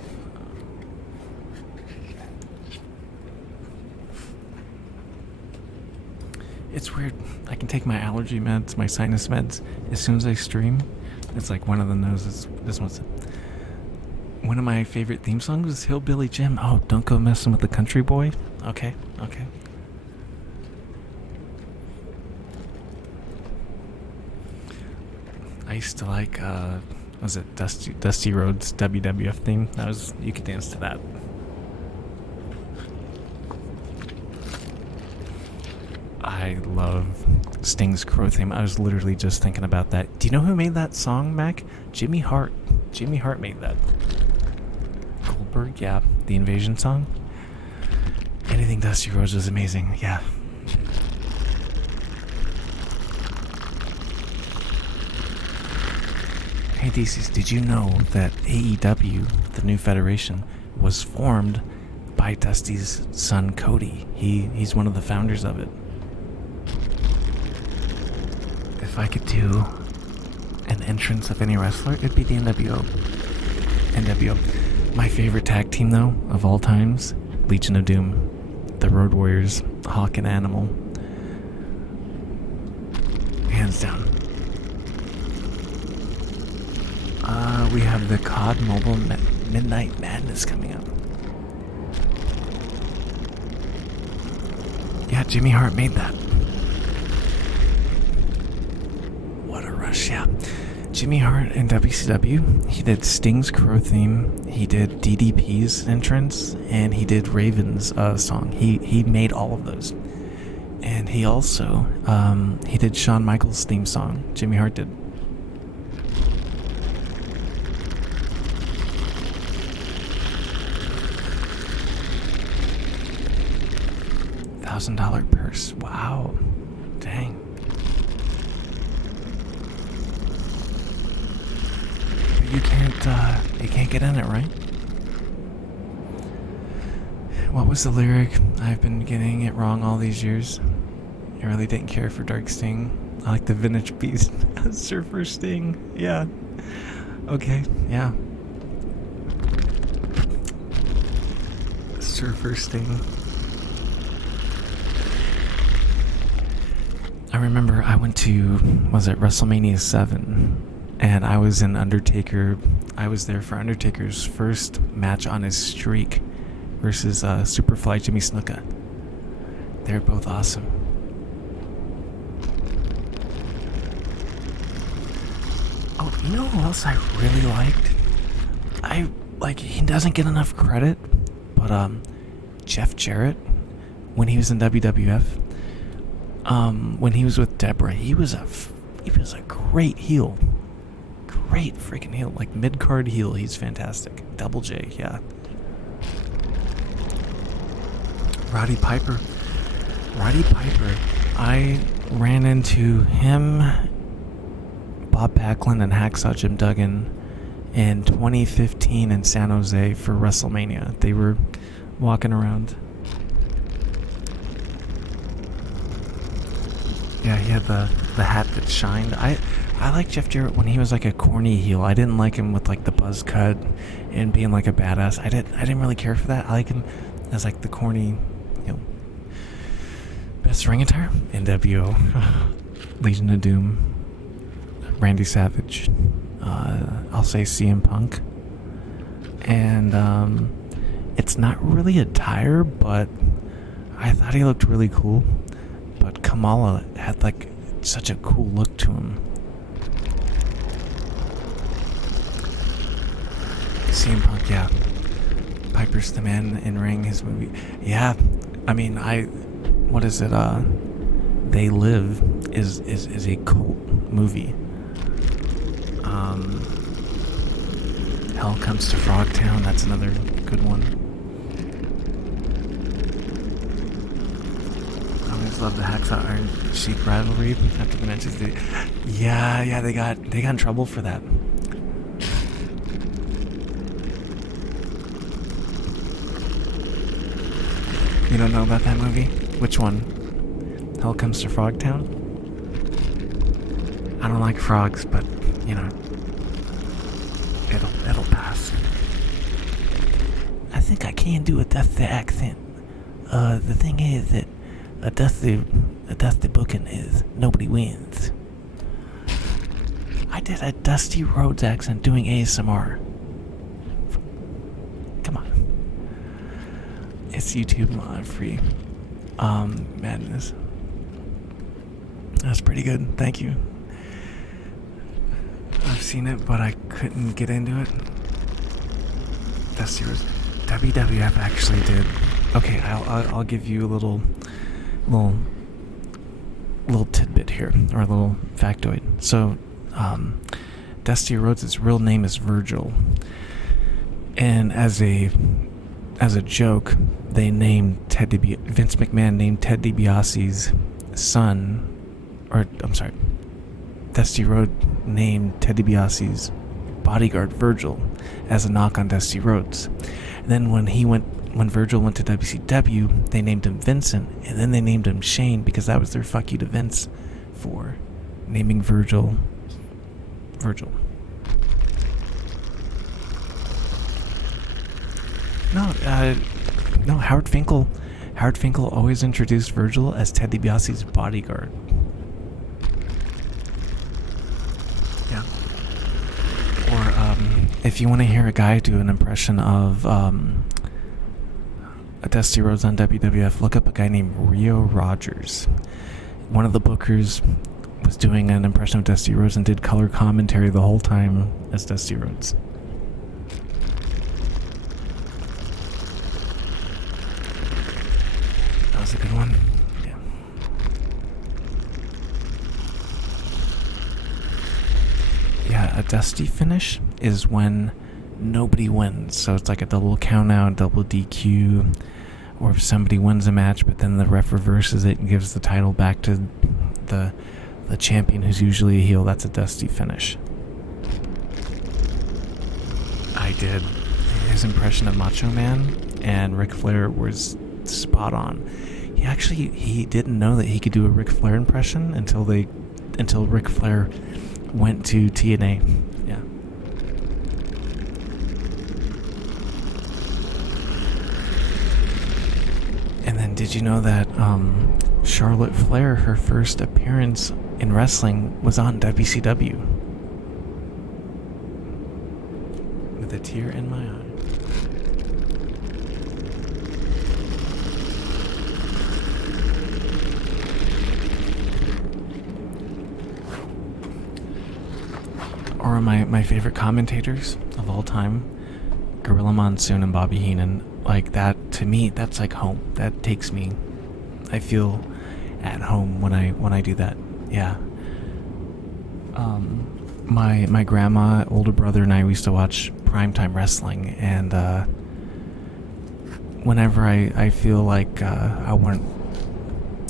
It's weird. I can take my allergy meds, my sinus meds, as soon as I stream. It's like one of the noses. This one's one of my favorite theme songs is Hillbilly Jim. Oh, don't go messing with the country boy. Okay. I used to like, was it Dusty Rhodes WWF theme? That was, you could dance to that. I love Sting's Crow theme. I was literally just thinking about that. Do you know who made that song, Mac? Jimmy Hart. Jimmy Hart made that. Goldberg, yeah. The Invasion song. Anything Dusty Rhodes was amazing, yeah. Hey DCs, did you know that AEW, the new federation, was formed by Dusty's son Cody? He's one of the founders of it. If I could do an entrance of any wrestler, it'd be the NWO. My favorite tag team, though, of all times, Legion of Doom, the Road Warriors, Hawk and Animal. Hands down. We have the COD Mobile Midnight Madness coming up. Yeah, Jimmy Hart made that. What a rush, yeah. Jimmy Hart in WCW, he did Sting's Crow theme, he did DDP's entrance, and he did Raven's song. He made all of those. And he also, he did Shawn Michaels' theme song. Jimmy Hart did. $1,000 purse. Wow. Dang. But you can't get in it, right? What was the lyric? I've been getting it wrong all these years. I really didn't care for Dark Sting. I like the Vintage Beast. Surfer Sting. Yeah. Okay. Yeah. Surfer Sting. I remember I went to, was it WrestleMania 7? and I was there for Undertaker's first match on his streak versus Superfly Jimmy Snuka. They're both awesome. Oh, you know who else I really liked? He doesn't get enough credit, but Jeff Jarrett, when he was in WWF, when he was with Deborah, he was a great heel. Great freaking heel. Like mid-card heel, he's fantastic. Double J, yeah. Roddy Piper, I ran into him, Bob Backlund, and Hacksaw Jim Duggan in 2015 in San Jose for WrestleMania. They were walking around. Yeah, he had the hat that shined. I like Jeff Jarrett when he was like a corny heel. I didn't like him with like the buzz cut and being like a badass. I didn't really care for that. I like him as like the corny, best ring attire, NWO, Legion of Doom, Randy Savage, I'll say CM Punk, and it's not really attire, but I thought he looked really cool. But Kamala had like such a cool look to him. CM Punk, yeah. Piper's the Man in Ring, his movie. Yeah, I mean, what is it? They Live is a cult movie. Hell Comes to Frogtown, that's another good one. I always love the Hacksaw Iron Sheik rivalry after the matches. Yeah, they got in trouble for that. You don't know about that movie? Which one? Hell Comes to Frogtown? I don't like frogs, but it'll pass. I think I can do a Dusty accent. The thing is that a Dusty booking is nobody wins. I did a Dusty Rhodes accent doing ASMR. Come on. It's YouTube free. Madness. That's pretty good. Thank you. I've seen it, but I couldn't get into it. Dusty Rhodes. WWF actually did. Okay, I'll give you a little tidbit here, or a little factoid. So, Dusty Rhodes' real name is Virgil, and as a joke, they named Vince McMahon named Ted DiBiase's son, Dusty Rhodes named Ted DiBiase's bodyguard Virgil as a knock on Dusty Rhodes. And then when Virgil went to WCW, they named him Vincent, and then they named him Shane because that was their fuck you to Vince for naming Virgil. No, Howard Finkel always introduced Virgil as Ted DiBiase's bodyguard. Yeah. Or if you want to hear a guy do an impression of a Dusty Rhodes on WWF, look up a guy named Rio Rogers. One of the bookers was doing an impression of Dusty Rhodes and did color commentary the whole time as Dusty Rhodes. That was a good one. Yeah, a Dusty finish is when nobody wins. So it's like a double count out, double DQ, or if somebody wins a match but then the ref reverses it and gives the title back to the champion who's usually a heel, that's a Dusty finish. I did his impression of Macho Man, and Ric Flair was spot on. He didn't know that he could do a Ric Flair impression until Ric Flair went to TNA. Yeah. And then did you know that Charlotte Flair, her first appearance in wrestling was on WCW? with a tear in my eye. Or my favorite commentators of all time, Gorilla Monsoon and Bobby Heenan. Like that, to me, that's like home. That takes me. I feel at home when I do that. Yeah. My grandma, older brother, and I used to watch primetime wrestling, and whenever I feel like I want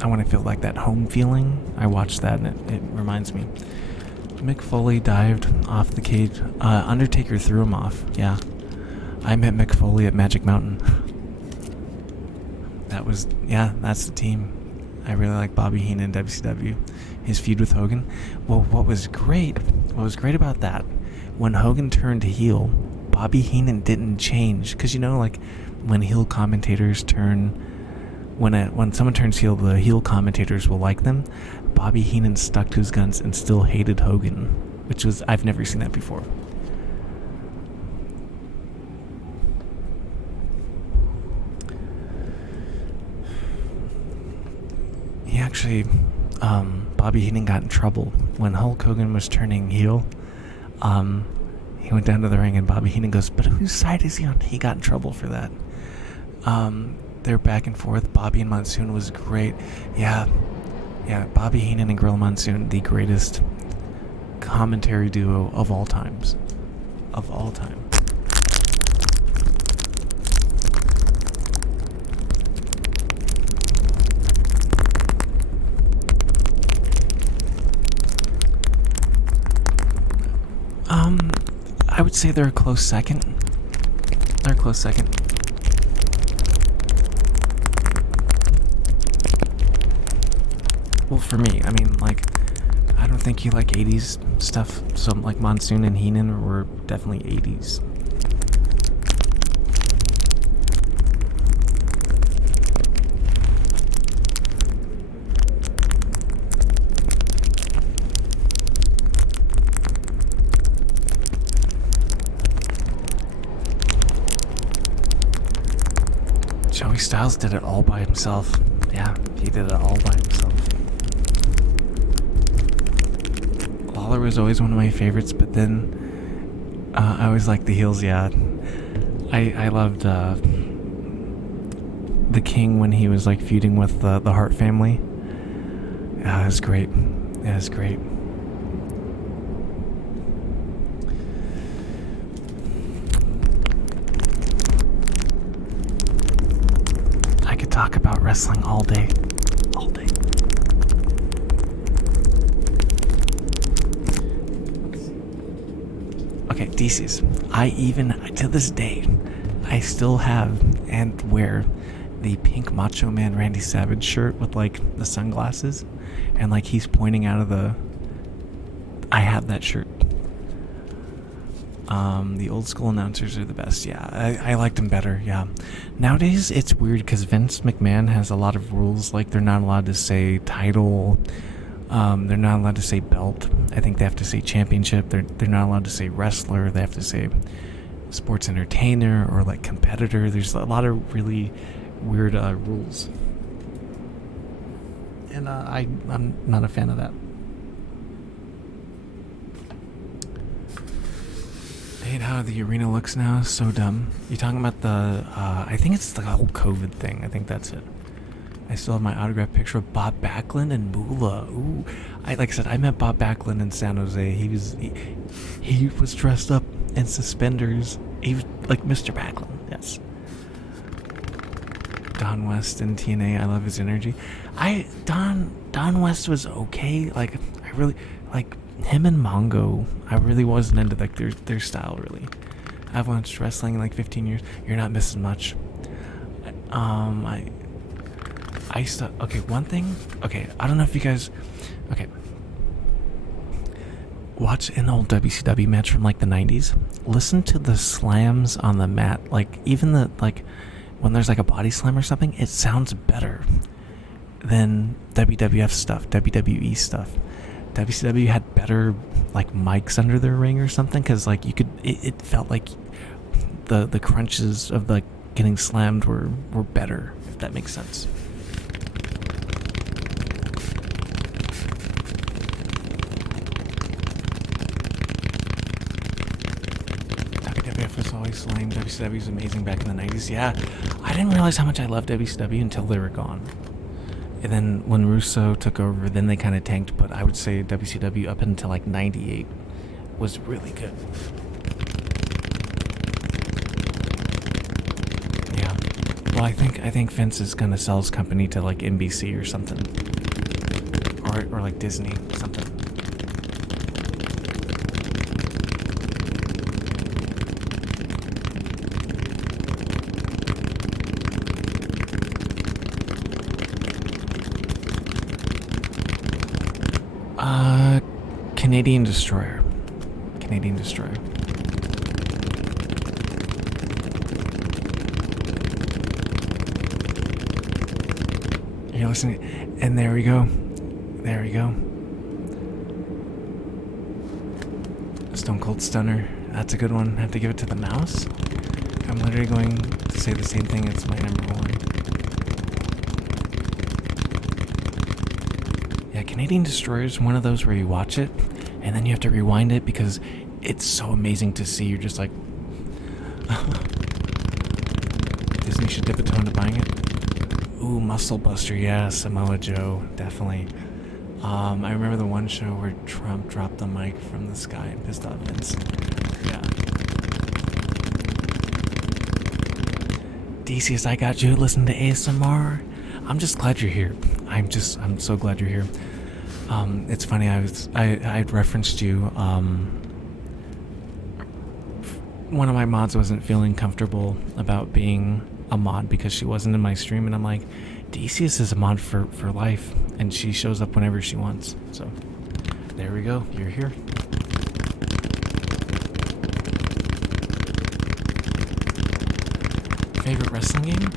to feel like that home feeling, I watch that, and it reminds me. Mick Foley dived off the cage. Undertaker threw him off. Yeah, I met Mick Foley at Magic Mountain. That's the team. I really like Bobby Heenan in WCW. His feud with Hogan. Well, what was great about that, when Hogan turned heel, Bobby Heenan didn't change. Because, like, when heel commentators turn... When someone turns heel, the heel commentators will like them. Bobby Heenan stuck to his guns and still hated Hogan, which was... I've never seen that before. He actually... Bobby Heenan got in trouble when Hulk Hogan was turning heel. He went down to the ring and Bobby Heenan goes, "But whose side is he on?" He got in trouble for that. They're back and forth. Bobby and Monsoon was great. Yeah, Bobby Heenan and Gorilla Monsoon, the greatest commentary duo of all times. Of all time. I would say they're a close second. Well, for me, I mean, like, I don't think you like 80s stuff, so like Monsoon and Heenan were definitely 80s. Joey Styles did it all by himself. Yeah, he did it all by himself. Lawler was always one of my favorites, but then I always liked the heels, yeah. I loved the King when he was like feuding with the Hart family. Yeah, it was great. Yeah, it was great. Talk about wrestling all day. Okay, DC's. To this day, I still have and wear the pink Macho Man Randy Savage shirt with like the sunglasses, and like he's pointing out of the... I have that shirt. The old school announcers are the best. Yeah, I liked them better. Yeah. Nowadays, it's weird because Vince McMahon has a lot of rules. Like, they're not allowed to say title. They're not allowed to say belt. I think they have to say championship. They're not allowed to say wrestler. They have to say sports entertainer or like competitor. There's a lot of really weird rules. And I'm not a fan of that. I hate how the arena looks now. So dumb. You talking about the... I think it's the whole COVID thing. I think that's it. I still have my autographed picture of Bob Backlund and Moolah. Ooh. Like I said, I met Bob Backlund in San Jose. He was dressed up in suspenders. He was like Mr. Backlund. Yes. Don West in TNA. I love his energy. Don West was okay. Like, I really... Like... Him and Mongo, I really wasn't into like their style really. I've watched wrestling in like 15 years. You're not missing much. I used to... Okay, one thing... Okay, I don't know if you guys... Okay. Watch an old WCW match from like the 90s. Listen to the slams on the mat. Like, even the... Like, when there's like a body slam or something, it sounds better than WWF stuff, WWE stuff. WCW had better like mics under their ring or something, because like you could, it felt like the crunches of like getting slammed were better, if that makes sense. WWF was always lame. WCW was amazing back in the 90s. Yeah, I didn't realize how much I loved WCW until they were gone. And then when Russo took over, then they kind of tanked. But I would say WCW up until like 98 was really good. Yeah. Well, I think Vince is gonna sell his company to like NBC or something, or like Disney, something. Canadian Destroyer. Canadian Destroyer. You're listening, and there we go. There we go. Stone Cold Stunner. That's a good one. I have to give it to the mouse. I'm literally going to say the same thing. It's my number one. Yeah, Canadian Destroyer is one of those where you watch it, and then you have to rewind it because it's so amazing to see. You're just like, Disney should dip a toe into buying it. Ooh, Muscle Buster, yeah, Samoa Joe, definitely. I remember the one show where Trump dropped the mic from the sky and pissed off Vince. Yeah. Decius, I got you. Listen to ASMR. I'm just glad you're here. I'm so glad you're here. It's funny. I'd referenced you. One of my mods wasn't feeling comfortable about being a mod because she wasn't in my stream, and I'm like, Decius is a mod for life, and she shows up whenever she wants. So there we go. You're here. Favorite wrestling game?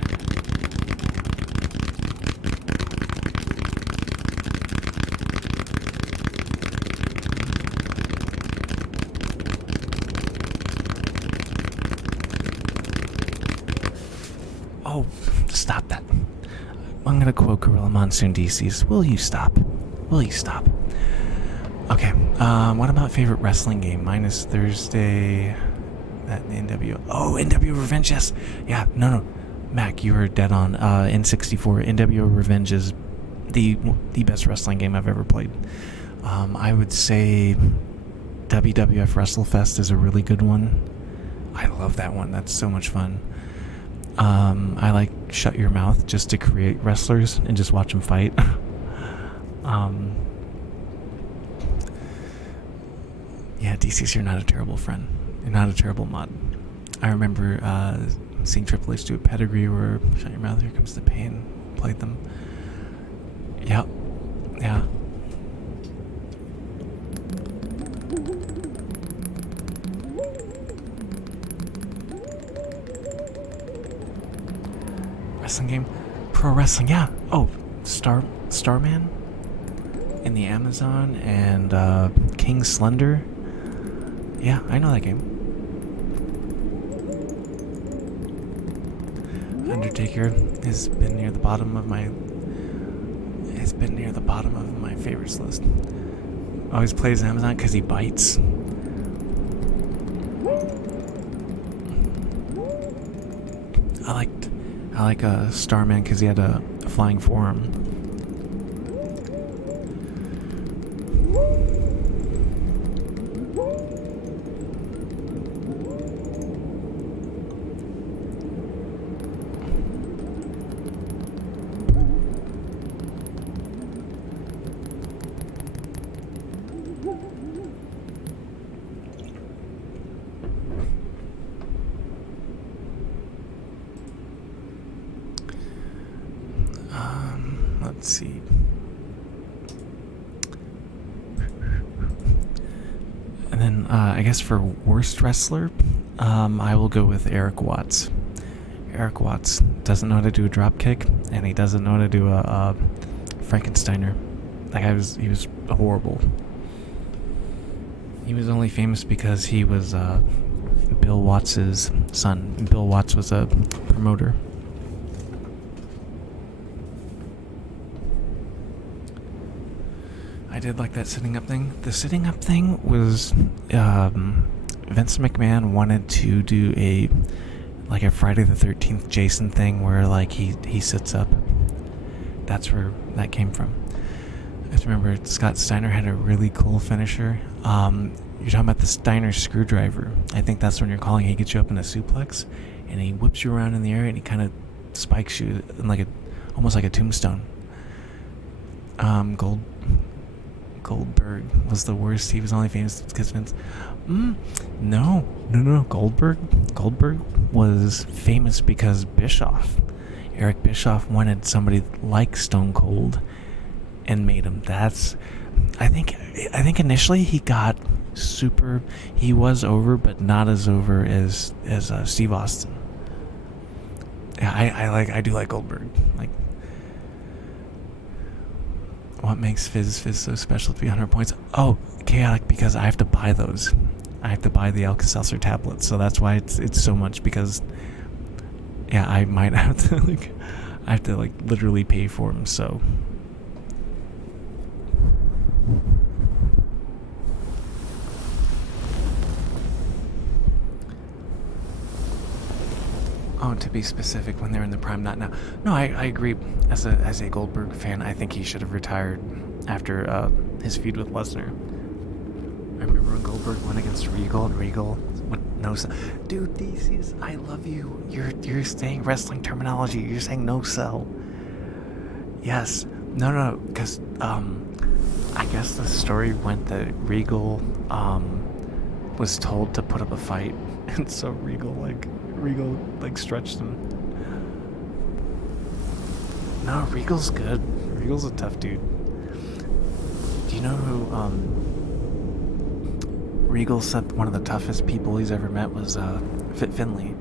Oh, stop that. I'm gonna quote Gorilla Monsoon DC's. Will you stop? Will you stop? Okay, what about favorite wrestling game? Mine is Thursday. That NW. Oh, NW Revenge, yes. Yeah, no. Mac, you were dead on. N64. NW Revenge is the best wrestling game I've ever played. I would say WWF WrestleFest is a really good one. I love that one. That's so much fun. I like Shut Your Mouth just to create wrestlers and just watch them fight. Yeah, DC's, you're not a terrible friend. You're not a terrible mod. I remember seeing Triple H do a pedigree where Shut Your Mouth, Here Comes the Pain played them. Yep. Yeah. Wrestling game? Pro wrestling, yeah. Oh, Starman in the Amazon and King Slender. Yeah, I know that game. Undertaker has been near the bottom of my favorites list. Always plays Amazon because he bites. I like Starman because he had a flying forearm. Let's see. And then I guess for worst wrestler, I will go with Eric Watts. Eric Watts doesn't know how to do a drop kick, and he doesn't know how to do a Frankensteiner. That guy he was horrible. He was only famous because he was Bill Watts' son. Bill Watts was a promoter. I did like that sitting up thing. The sitting up thing was Vince McMahon wanted to do a Friday the 13th Jason thing where like he sits up. That's where that came from. I just remember Scott Steiner had a really cool finisher. You're talking about the Steiner screwdriver. I think that's when you're calling. He gets you up in a suplex, and he whips you around in the air, and he kind of spikes you in almost like a tombstone. Goldberg was the worst. He was only famous because Vince. No. Goldberg was famous because Eric Bischoff wanted somebody like Stone Cold and made him. I think initially he got super. He was over, but not as over as Steve Austin. Yeah, I do like Goldberg. Like, what makes Fizz so special to be 100 points? Oh, chaotic, because I have to buy those. I have to buy the Alka-Seltzer tablets, so that's why it's so much. Because yeah, I might have to I have to literally pay for them. So. Oh, to be specific, when they're in the prime, not now. No, I agree. As a Goldberg fan, I think he should have retired after his feud with Lesnar. I remember when Goldberg went against Regal, and Regal went no sell. Dude, DC's, I love you. You're saying wrestling terminology. You're saying no sell. Yes. No, because I guess the story went that Regal was told to put up a fight, and so Regal stretched him. No, Regal's good. Regal's a tough dude. Do you know who Regal said one of the toughest people he's ever met was Fit Finlay?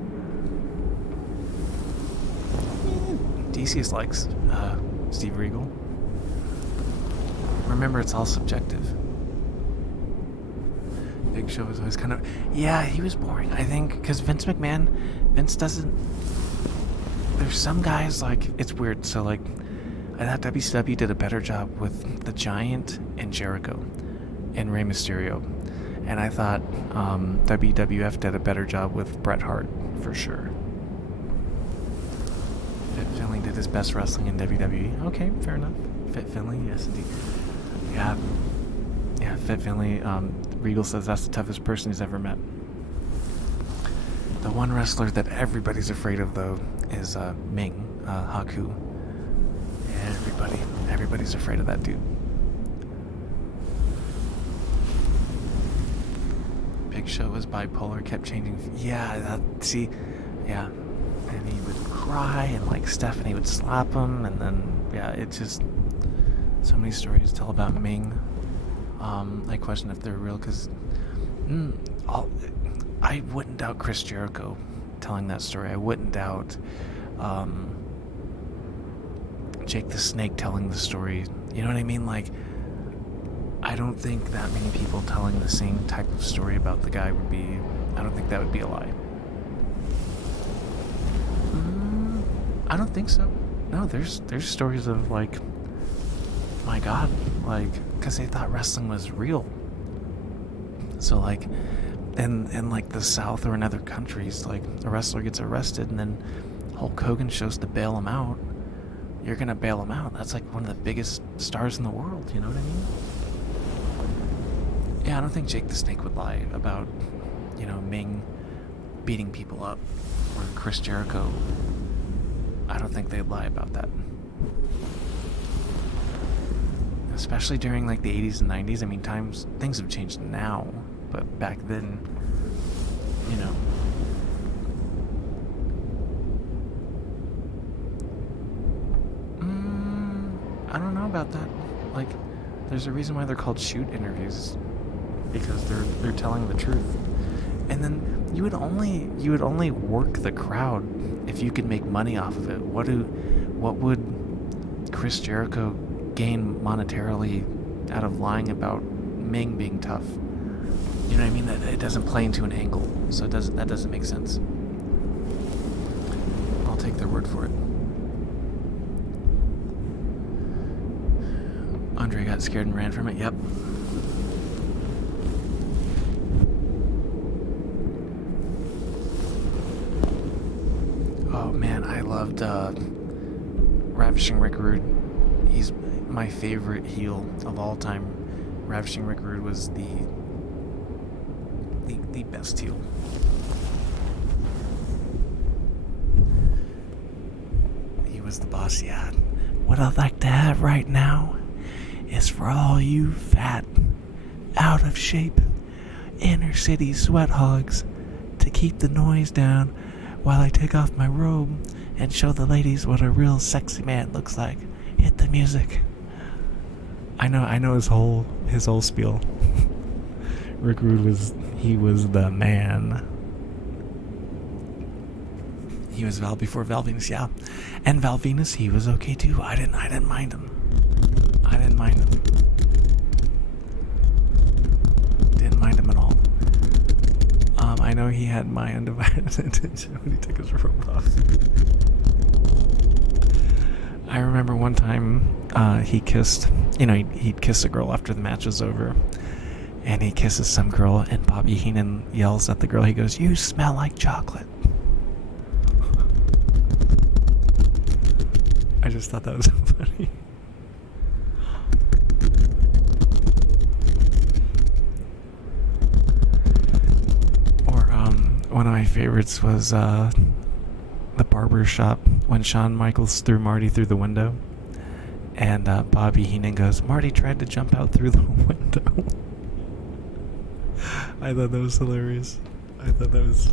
DC's likes Steve Regal. Remember, it's all subjective. Big Show was always kind of... Yeah, he was boring, I think, because Vince doesn't... There's some guys, it's weird, so, I thought WCW did a better job with The Giant and Jericho and Rey Mysterio. And I thought WWF did a better job with Bret Hart, for sure. Fit Finlay did his best wrestling in WWE. Okay, fair enough. Fit Finlay, yes, indeed. Yeah, Fit Finlay. Regal says that's the toughest person he's ever met. The one wrestler that everybody's afraid of, though, is Ming, Haku. Everybody's afraid of that dude. Big Show was bipolar, kept changing. Yeah, yeah. And he would cry, and Stephanie would slap him, and then, yeah, it's just so many stories to tell about Ming. I question if they're real, because I wouldn't doubt Chris Jericho telling that story. I wouldn't doubt Jake the Snake telling the story. You know what I mean? I don't think that many people telling the same type of story about the guy would be... I don't think that would be a lie. I don't think so. No, there's stories of, my God, because they thought wrestling was real. So, in the South or in other countries, a wrestler gets arrested and then Hulk Hogan shows to bail him out. You're gonna bail him out. That's one of the biggest stars in the world, you know what I mean? Yeah, I don't think Jake the Snake would lie about, Ming beating people up, or Chris Jericho. I don't think they'd lie about that. Especially during the 80s and 90s. I mean, things have changed now, but back then, I don't know about that. There's a reason why they're called shoot interviews, because they're telling the truth. And then you would only work the crowd if you could make money off of it. What would Chris Jericho gain monetarily out of lying about Ming being tough? You know what I mean? That it doesn't play into an angle, so that doesn't make sense. I'll take their word for it. Andre got scared and ran from it. Yep. Oh man, I loved Ravishing Rick Rude. He's my favorite heel of all time. Ravishing Rick Rude was the best heel. He was the boss, yeah. What I'd like to have right now is for all you fat, out of shape, inner city sweat hogs to keep the noise down while I take off my robe and show the ladies what a real sexy man looks like. Hit the music. I know his whole spiel. Rick Rude was the man. He was Val before Val Venus, yeah. And Val Venus, he was okay too. I didn't mind him. Didn't mind him at all. I know he had my undivided attention when he took his robe off. I remember one time he'd kiss a girl after the match was over. And he kisses some girl, and Bobby Heenan yells at the girl. He goes, "You smell like chocolate." I just thought that was so funny. Or one of my favorites was the barber shop when Shawn Michaels threw Marty through the window, and Bobby Heenan goes, "Marty tried to jump out through the window." I thought that was hilarious. I thought that was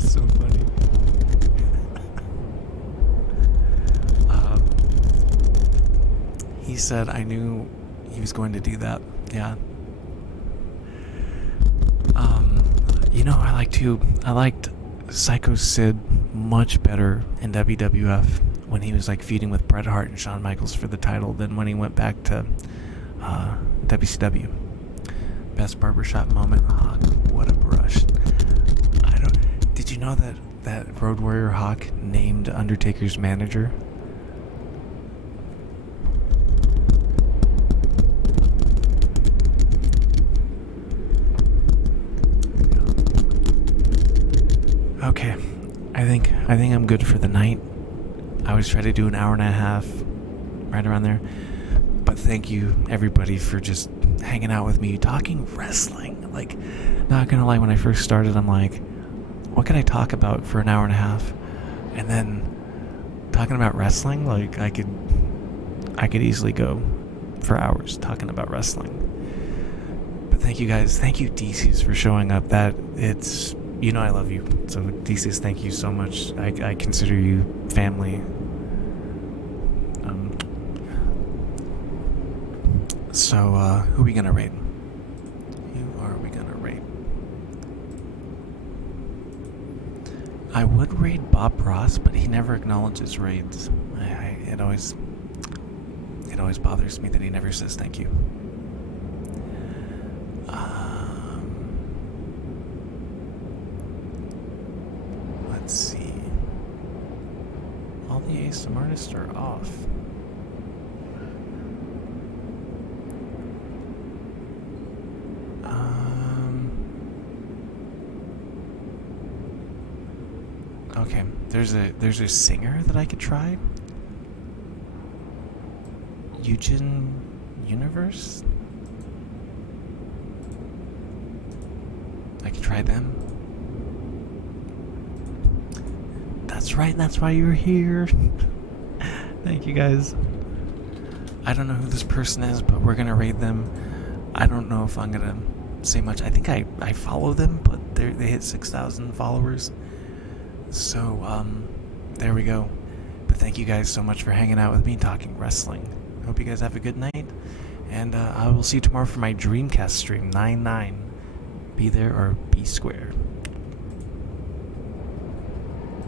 so funny. He said, "I knew he was going to do that." Yeah. I liked Psycho Sid much better in WWF when he was like feuding with Bret Hart and Shawn Michaels for the title than when he went back to WCW. Best barbershop moment. Hawk, what a brush. Did you know that Road Warrior Hawk named Undertaker's manager? Okay, I think I'm good for the night. I always try to do an hour and a half, right around there. But thank you, everybody, for just hanging out with me, talking wrestling. Like, not gonna lie, when I first started, I'm like, what can I talk about for an hour and a half? And then talking about wrestling, like, I could easily go for hours talking about wrestling. But thank you guys. Thank you, DCs, for showing up. I love you. So, DCs, thank you so much. I consider you family. So, who are we gonna rate? I would rate Bob Ross, but he never acknowledges raids. It always bothers me that he never says thank you. Let's see. All the ASM artists are off. Okay, there's a singer that I could try. Eugen Universe. I could try them. That's right, that's why you're here. Thank you guys. I don't know who this person is, but we're gonna rate them. I don't know if I'm gonna say much. I think I follow them, but they hit 6,000 followers. So, there we go. But thank you guys so much for hanging out with me, talking wrestling. Hope you guys have a good night. And I will see you tomorrow for my Dreamcast stream, 9/9. Be there or be square.